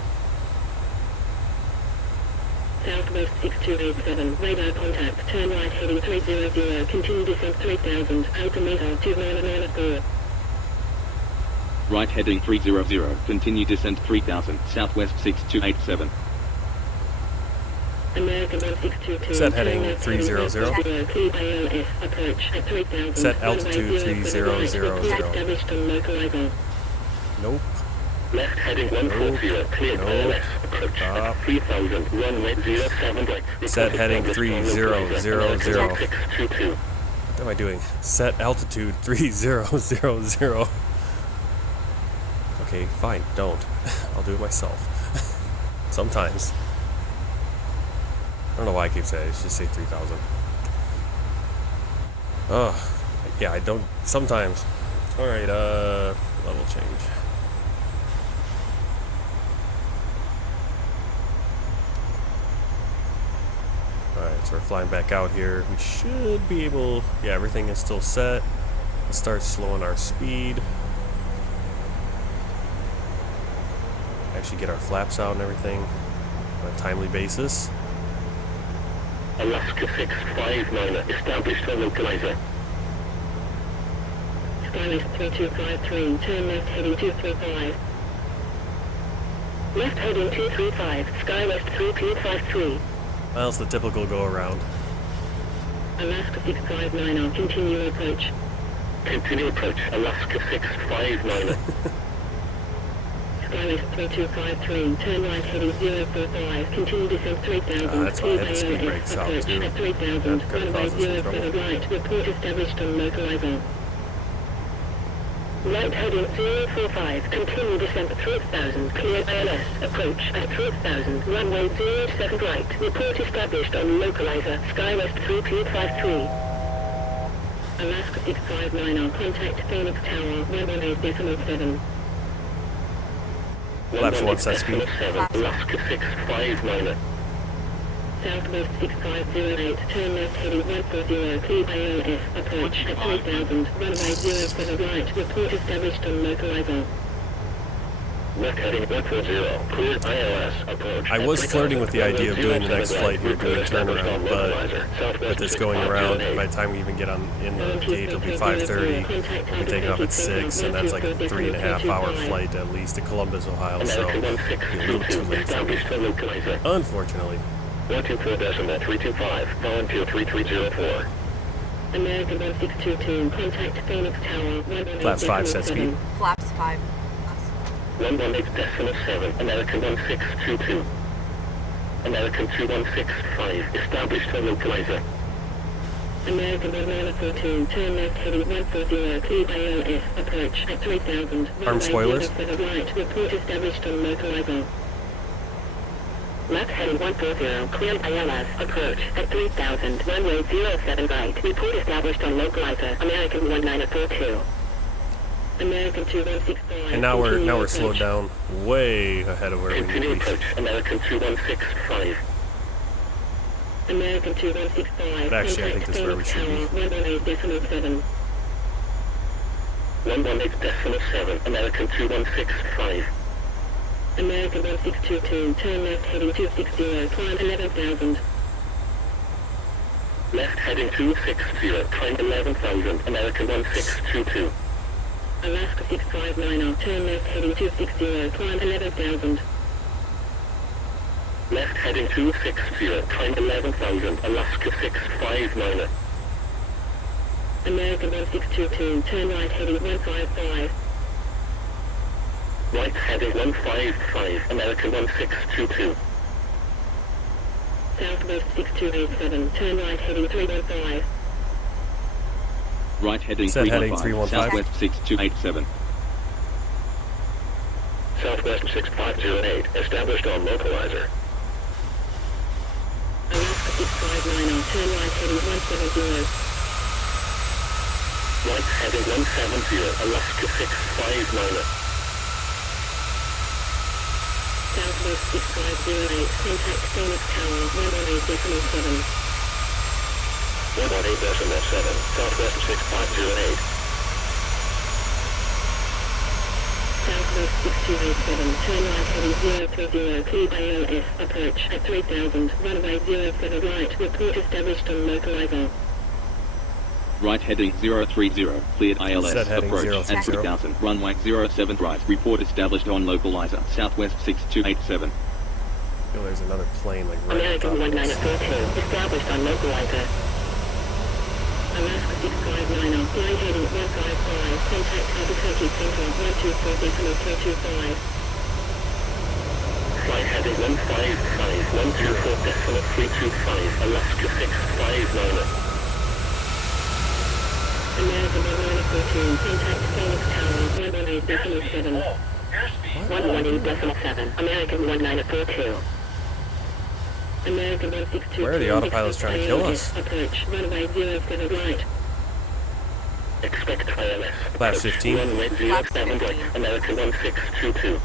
Southwest 6287, radar contact, turn right heading 300, continue descent 3000, altimeter 2994. Right heading 300, continue descent 3000, Southwest 6287. American 1622. Set heading 300. Clear ALS, approach at 3000. Set altitude 3000. Established on localizer. Nope. Left heading 140, clear Nope. ILS, approach Stop. at 3000, runway 07 right. Set heading 3000. 622. What am I doing? Set altitude 3000. Okay, fine, don't. I'll do it myself. Sometimes. I don't know why I keep saying it. Just say 3000. Oh, yeah, I don't. Sometimes. Alright, level change. Alright, so we're flying back out here. We should be able. Yeah, everything is still set. Let's start slowing our speed. Actually get our flaps out and everything on a timely basis. Alaska 659, established on localizer. Skylist 3253, turn left heading 235. Left heading 235, Skylist 3253. Well, it's the typical go around. Alaska 659, continue approach. Continue approach, Alaska 659. Skylist 3253, turn right heading 045, continue descent 3000, that's why I had the speed brakes out approach too. at 3000, That could runway cause us some 07 trouble. right, report established on localizer. Right heading 045, continue descent 3000, clear ILS, approach at 3000, runway 07 right, report established on localizer, Skywest 3253. Alaska 659, contact Phoenix Tower, 118.7. Flaps 1 set speed. Alaska 659er. Southwest 6508, turn left heading 140, PALS, approach at 3000, runway 0 for the right, report established on localizer. Left heading 140, clear ILS, approach. I was flirting with the idea of doing the next flight here, doing a turnaround, but with this going around, by the time we even get on in the gate, it'll be 5:30. We'll be taking off at 6, and that's like a 3.5 hour flight at least to Columbus, Ohio, so it'll be a little too late for me, unfortunately. 124.325, volunteer 3304. American 1622, contact Phoenix Tower, 118.7. Flaps 5 set speed. Flaps 5. 118.7, American 1622. American 2165, established for localizer. American 1942, turn left heading 140, PALS, approach at 3000, Arm spoilers. for the right, report established on localizer. Left heading 140, clear ILS, approach at 3000, runway 07 right, report established on localizer, American 1942. American 2165. And now we're slowed down way ahead of where we need Continue to be. approach, American 2165. American 2165. But actually, I think this is where we should be. 118.7. 118.7, American 2165. American 1622, turn left heading 260, climb 11,000. Left heading 260, climb 11,000, American 1622. Alaska 659, turn left heading 260, climb 11,000. Left heading 260, climb 11,000, Alaska 659er. American 1622, turn right heading 155. Right heading 155, American 1622. Southwest 6287, turn right heading 315. Right heading Set heading 315, 315. Southwest 6287. Southwest 6508, established on localizer. Alaska 659, turn right heading 170. Right heading 170, Alaska 659er. Southwest 6508, contact Phoenix Tower, 118.7. 118.7, Southwest 6508. Southwest 6287, turn right heading 030, PALS, approach at 3000, runway 0 for the right, report established on localizer. Right heading 030, cleared ILS, Set heading approach 030. at 3000, runway 07 right, report established on localizer, Southwest 6287. I feel there's another plane like right on American top of us. 1942, established on localizer. Alaska 659, flight heading 155, contact Albuquerque Center, 124.325. Flight heading 155, 124.325, Alaska 659er. American 1942, contact Phoenix Tower, 118.7. 118.7, American 1942. American 162. Where are the autopilots trying to kill us? Approach, runway 0 for the right. Expect ILS. Flaps 15. Runway 07 right, American 1622.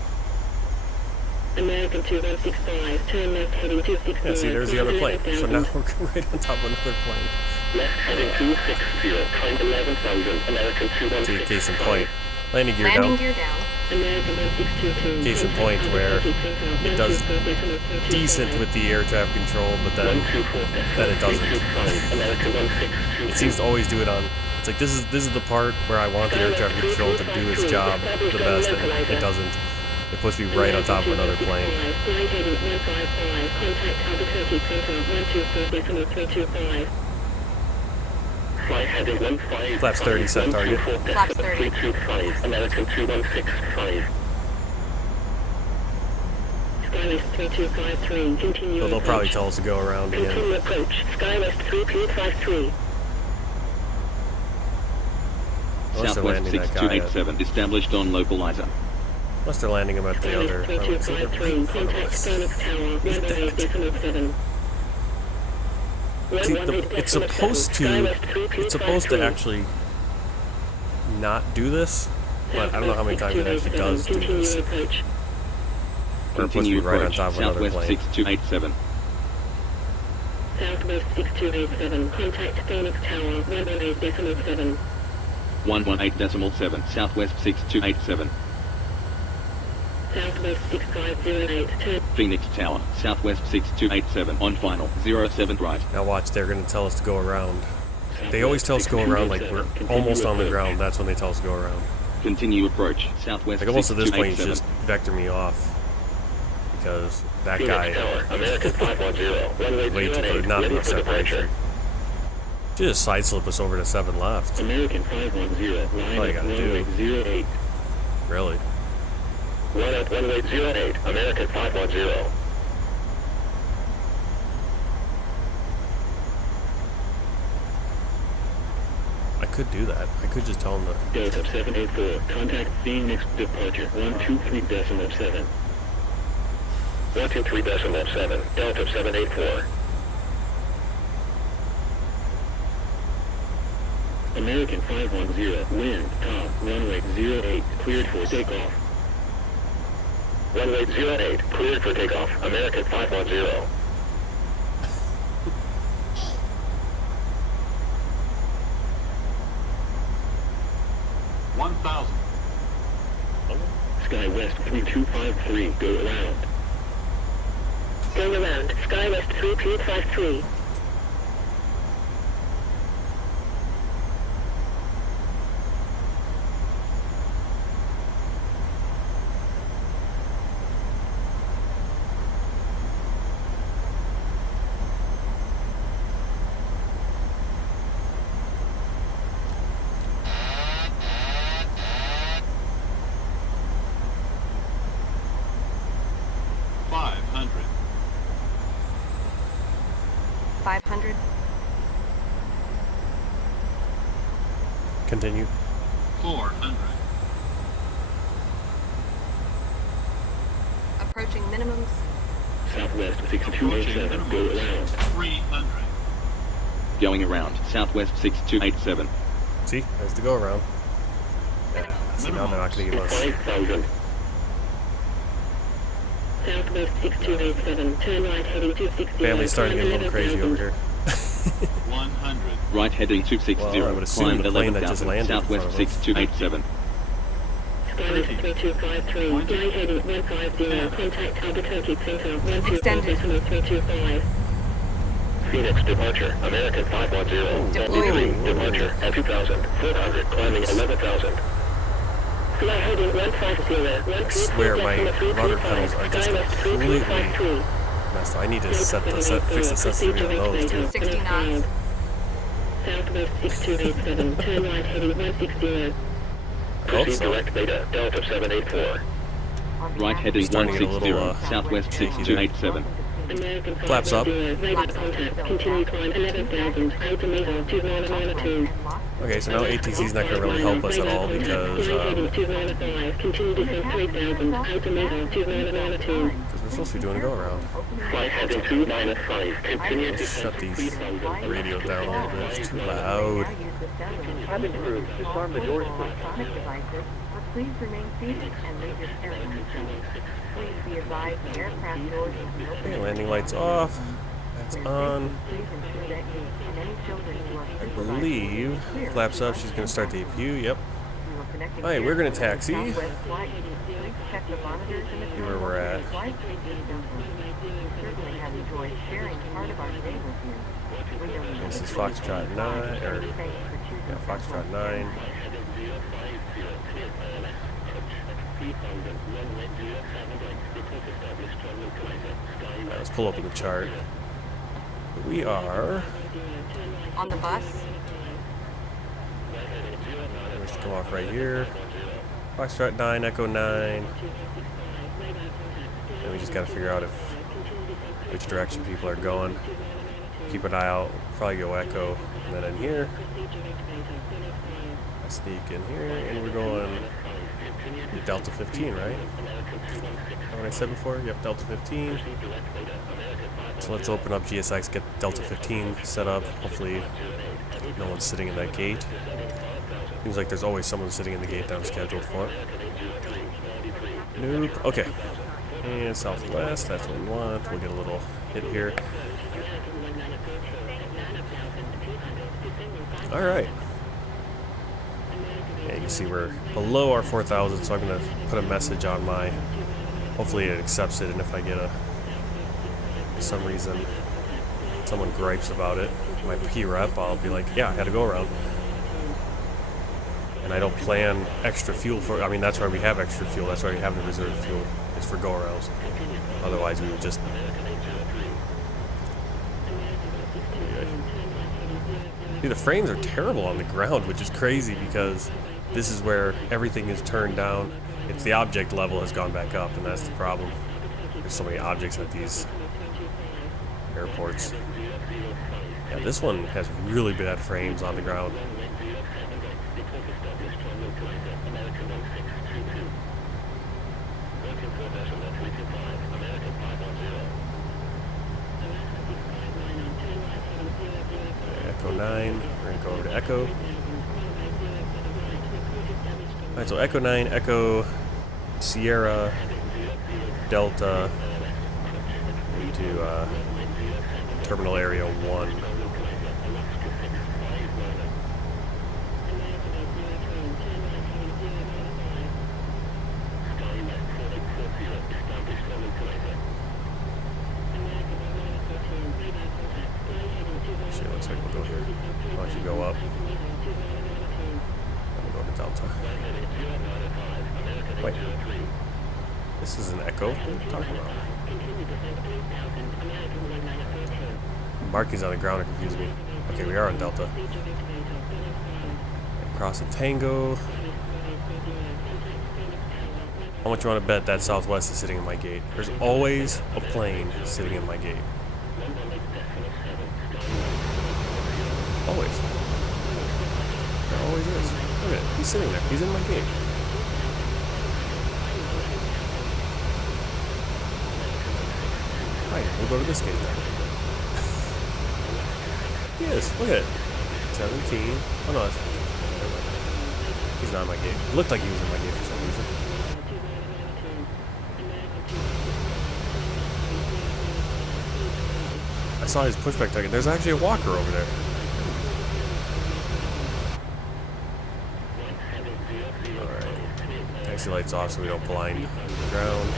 American 2165, turn left heading 260. Yeah, see, there's the other plane. So now we're right on top of another plane. Left heading 260, climb 11,000, American See, 2165. case in point. Landing gear Landing down. gear down. American 162. Case in point where it does decent with the air traffic control, but then it doesn't. It seems to always do it on. It's like this is the part where I want the air traffic control to do its job the best, and it doesn't. It puts me right on top of another plane. Flight heading 155, contact Albuquerque Center, 124.325. Fly heading 155. Flaps 30 set target. Flaps 30. 325, American 2165. Skywest 3253, continue So they'll approach. probably tell us to go around Continue again. approach, Skywest 3253. Unless they're Southwest landing that guy at, 6287, established on localizer. unless they're landing him at the other. Skywest Oh, it's like they're 3253, right in front of contact us. Phoenix Tower, 118.7. See, it's supposed to actually not do this, but I don't know how many times it actually does do this. Or it's supposed to be Continue right on approach. top of another Southwest plane. 6287. Southwest 6287. Contact Phoenix Tower 118.7. 118.7. Southwest 6287. Southwest 6508. Turn. Phoenix Tower. Southwest 6287. On final. 07 right. Now watch, they're going to tell us to go around. They always tell us to go around like we're almost on the ground. That's when they tell us to go around. Continue approach. Southwest Like almost at this point, you 6287. just vector me off. Because that Phoenix guy Tower, American 510, runway way too 08, close, not ready enough for departure. separation. Just side slip us over to 7 left. American 510, line All you up gotta do. runway 08. Really. Line up runway 08, American 510. I could do that. I could just tell them to. Delta 784, contact Phoenix departure 123.7. 123.7, Delta 784. American 510, wind, top, runway 08, cleared for takeoff. Runway 08, cleared for takeoff, American 510. Sky West 3253, go around. Going around. Skywest 3253. Continue. 400. Approaching minimums. Southwest 6287, go around. 300. Going around. Southwest 6287. See, there's the go around. See, now they're not going to give us. 5000. Southwest 6287. Turn right heading 260. Family's starting to get a little crazy over here. 100. Right heading 260. Well, I would assume Climb the plane that just 11,000. landed in Southwest front of us. 6287. Skywest 3253. Line heading 150. Contact Albuquerque Center Extended. 125.325. Phoenix departure, American 510. Deploying. Departure at 2000. 400, climbing 11,000. Fly heading 150. I swear my rudder pedals are just completely messed up. I need to fix the sensitivity on those too. 60 knots. Southwest 6287. Turn right heading 160. I hope Proceed so. direct beta, Delta 784. Right heading Starting to get a 160. little, Southwest 6287. American Flaps up. 510. Radar contact. Continue climb 11,000. Altimeter 2992. Okay, so now ATC's not going to really help us at all because Continue descent 3,000. Altimeter 2992. we're supposed to be doing a go around. Flight heading 295, continue Let's descent shut these 3000. radios down a little bit. It's too loud. Cabin crew, disarm the doors, please. Electronic devices, or please remain seated and leave your airline seat. Please be advised the aircraft doors will be open. Okay, landing lights off. That's on. Please ensure that you and any children who are I supervised believe. clear. Flaps up. She's going to start the APU. Yep. We will connect Alright, we're gonna taxi. Southwest flight. Please check the monitors in the See where we're at. flight safety systems. We certainly have enjoyed sharing part of our day with you. We don't This is Foxtrot 9, or yeah, Foxtrot 9. Alright, let's pull up the chart. We are. On the bus. We should come off right here. Foxtrot 9, Echo 9. And we just gotta figure out which direction people are going. Keep an eye out. Probably go Echo, and then in here. I sneak in here, and we're going Delta 15, right? Is that what I said before? Yep, Delta 15. So let's open up GSX, get Delta 15 set up. Hopefully no one's sitting in that gate. Seems like there's always someone sitting in the gate that I'm scheduled for. Nope. Okay. And southwest, that's what we want. We'll get a little hit here. Alright. Yeah, you can see we're below our 4,000, so I'm going to put a message on my... Hopefully it accepts it, and if I get a... For some reason, someone gripes about it, my P-rep, I'll be like, yeah, I had to go around. And I don't plan extra fuel for... I mean, that's why we have extra fuel. That's why we have the reserve fuel. It's for go-arounds. Otherwise, we would just... See, the frames are terrible on the ground, which is crazy because this is where everything is turned down. It's the object level has gone back up, and that's the problem. There's so many objects at these airports. Yeah, this one has really bad frames on the ground. Echo 9, we're going to go over to Echo. Alright, so Echo 9, Echo, Sierra, Delta, into Terminal Area 1. Actually, it looks like we'll go here. Why don't you go up? We'll go to Delta. Wait. This is an Echo? What are you talking about? Markings on the ground are confusing me. Okay, we are on Delta. Across the Tango. How much you want to bet that Southwest is sitting in my gate? There's always a plane sitting in my gate. Always. There always is. Look at it. He's sitting there. He's in my gate. Alright, we'll go to this gate then. He is. Look at it. 17. Oh no, that's... He's not in my gate. It looked like he was in my gate for some reason. I saw his pushback target. There's actually a walker over there. Alright. Taxi lights off so we don't blind the ground.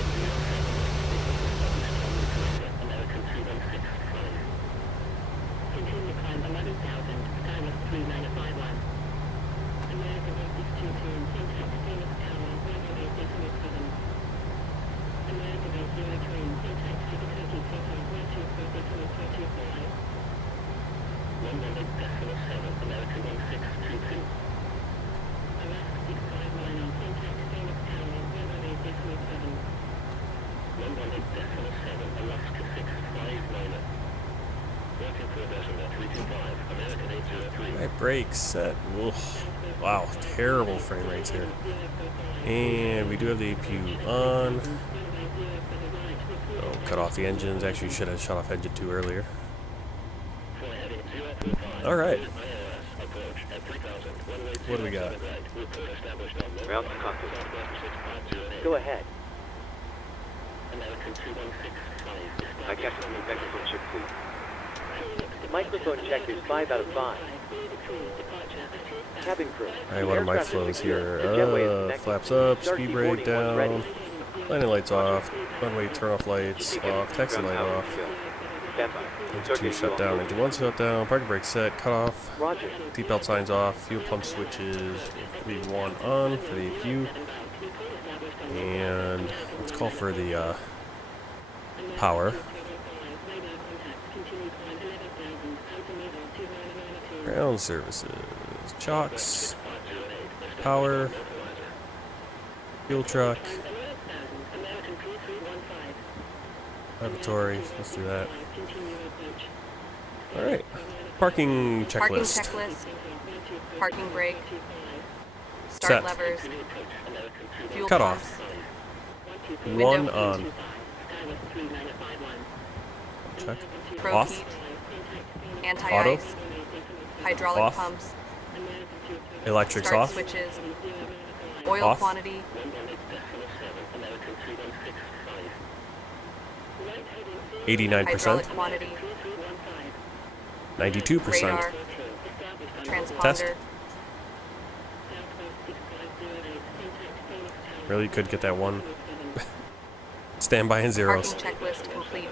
Right, brake set. Oof. Wow, terrible frame rates here. And we do have the APU on. Oh, cut off the engines. Actually, should have shut off engine 2 earlier. Alright. What do we got? Route to cockpit. Go ahead. I captain the microphone check, please. Microphone check is 5 out of 5. Cabin crew. Alright, what are my flows here? Flaps up, speed brake down, landing lights off, runway turn off lights off, taxi light off, engine 2 shut down, engine 1 shut down, parking brake set, cut off, seatbelt signs off, fuel pump switches, V1 on for the APU, and let's call for the power. Ground services, chocks, power, fuel truck, laboratory, let's do that. Alright, parking checklist. Parking checklist. Parking brake. Start Set. levers. Fuel Cut pumps. off. Window One heat. on. Check. Pro Off. heat. Auto. Anti-ice. Hydraulic Off. pumps. Electrics Start off. switches. Oil Off. quantity. 89%, Hydraulic quantity. 92%. Radar. Transponder. Test. Really could get that one. Standby and zeros. Parking checklist complete.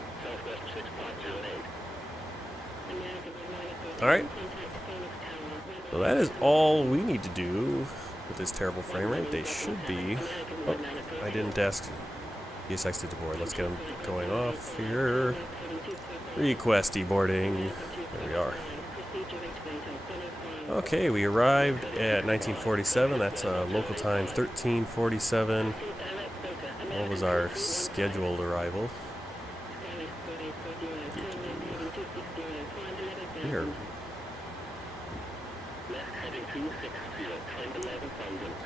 Alright. So that is all we need to do with this terrible frame rate. They should be. Oh, I didn't ask PSX to deboard. Let's get them going off here. Request deboarding. There we are. Okay, we arrived at 1947. That's local time 13:47. What was our scheduled arrival? Here.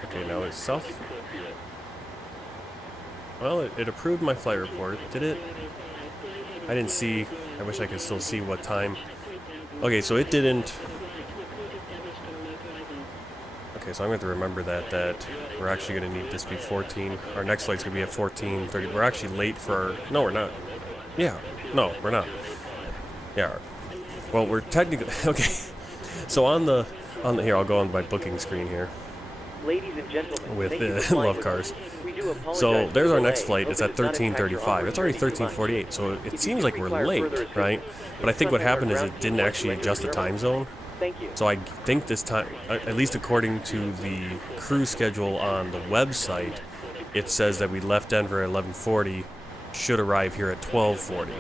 Okay, now it's south. Well, it approved my flight report. Did it? I didn't see. I wish I could still see what time. Okay, so it didn't. Okay, so I'm going to remember that we're actually going to need this to be 14. Our next flight's going to be at 14:30. We're actually late for our... No, we're not. Yeah. No, we're not. Yeah. Well, we're technically... Okay. So on the here, I'll go on my booking screen here. Ladies and gentlemen, With thank you for flying Love with Cars. us. We do apologize So for there's the our delay. next flight. It's Hope at it does not impact your 13:35. It's already opportunity to fly. 13:48. So it If seems you like do we're require late, further right? assistance, But I think what please contact happened is our it didn't ground actually team adjust the time zone. Thank you. So I think this time, at least according to the crew schedule on the website, it says that we left Denver at 11:40, should arrive here at 12:40.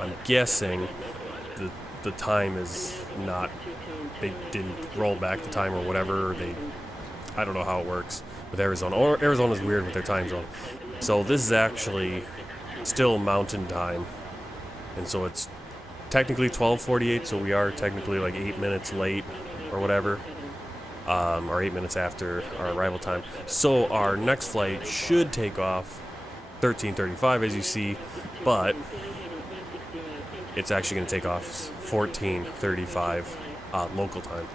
I'm guessing the time is not, they didn't roll back the time or whatever. I don't know how it works with Arizona. Or Arizona's weird with their time zone. So this is actually still mountain time, and so it's technically 12:48. So we are technically like 8 minutes late or whatever. Or 8 minutes after our arrival time. So our next flight should take off 13:35, as you see, but it's actually going to take off 14:35 local time.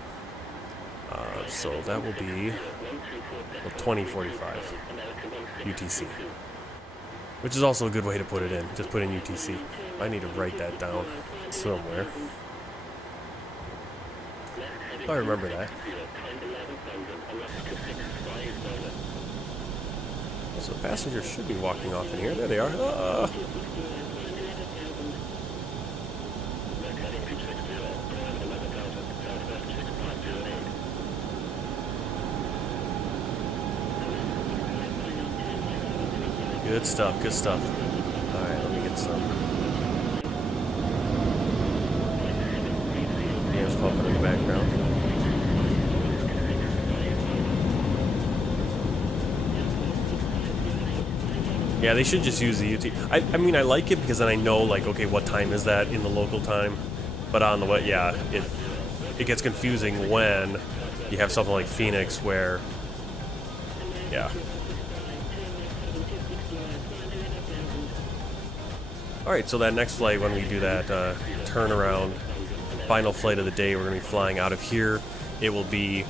So that will be 20:45 UTC, which is also a good way to put it in. Just put in UTC. I need to write that down somewhere. I remember that. So passengers should be walking off in here. There they are. Good stuff, good stuff. Alright, let me get some. Game's pumping in the background. Yeah, they should just use the UT. I mean, I like it because then I know, like, okay, what time is that in the local time? But on the way, yeah, it gets confusing when you have something like Phoenix where, yeah. Alright, so that next flight, when we do that turnaround, final flight of the day, we're going to be flying out of here. It will be,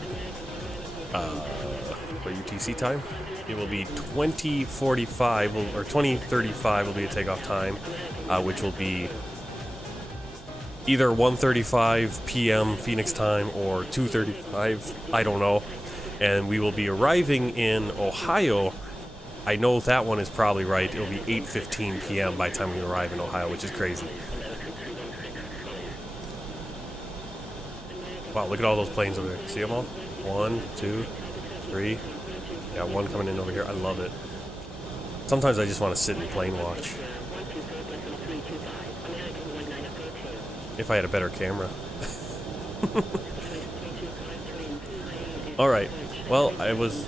for UTC time, it will be 20:45, or 20:35 will be a takeoff time, which will be either 1:35 p.m. Phoenix time or 2:35, I don't know. And we will be arriving in Ohio. I know that one is probably right. It'll be 8:15 p.m. by the time we arrive in Ohio, which is crazy. Wow, look at all those planes over there. See them all? 1, 2, 3. Got one coming in over here. I love it. Sometimes I just want to sit and plane watch. If I had a better camera. Alright. Well, I was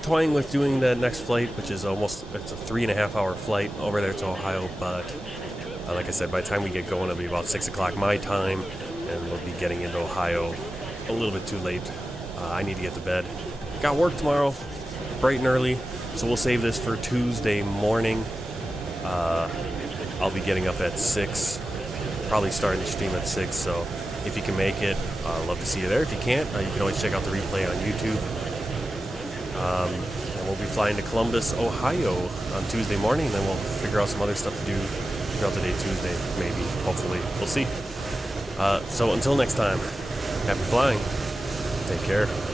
toying with doing the next flight, which is it's a 3.5-hour flight over there to Ohio, but like I said, by the time we get going, it'll be about 6 o'clock my time, and we'll be getting into Ohio a little bit too late. I need to get to bed. Got work tomorrow, bright and early, so we'll save this for Tuesday morning. I'll be getting up at 6, probably starting the stream at 6, so if you can make it, I'd love to see you there. If you can't, you can always check out the replay on YouTube. And we'll be flying to Columbus, Ohio on Tuesday morning, and then we'll figure out some other stuff to do throughout the day Tuesday, maybe, hopefully. We'll see. So until next time, happy flying. Take care.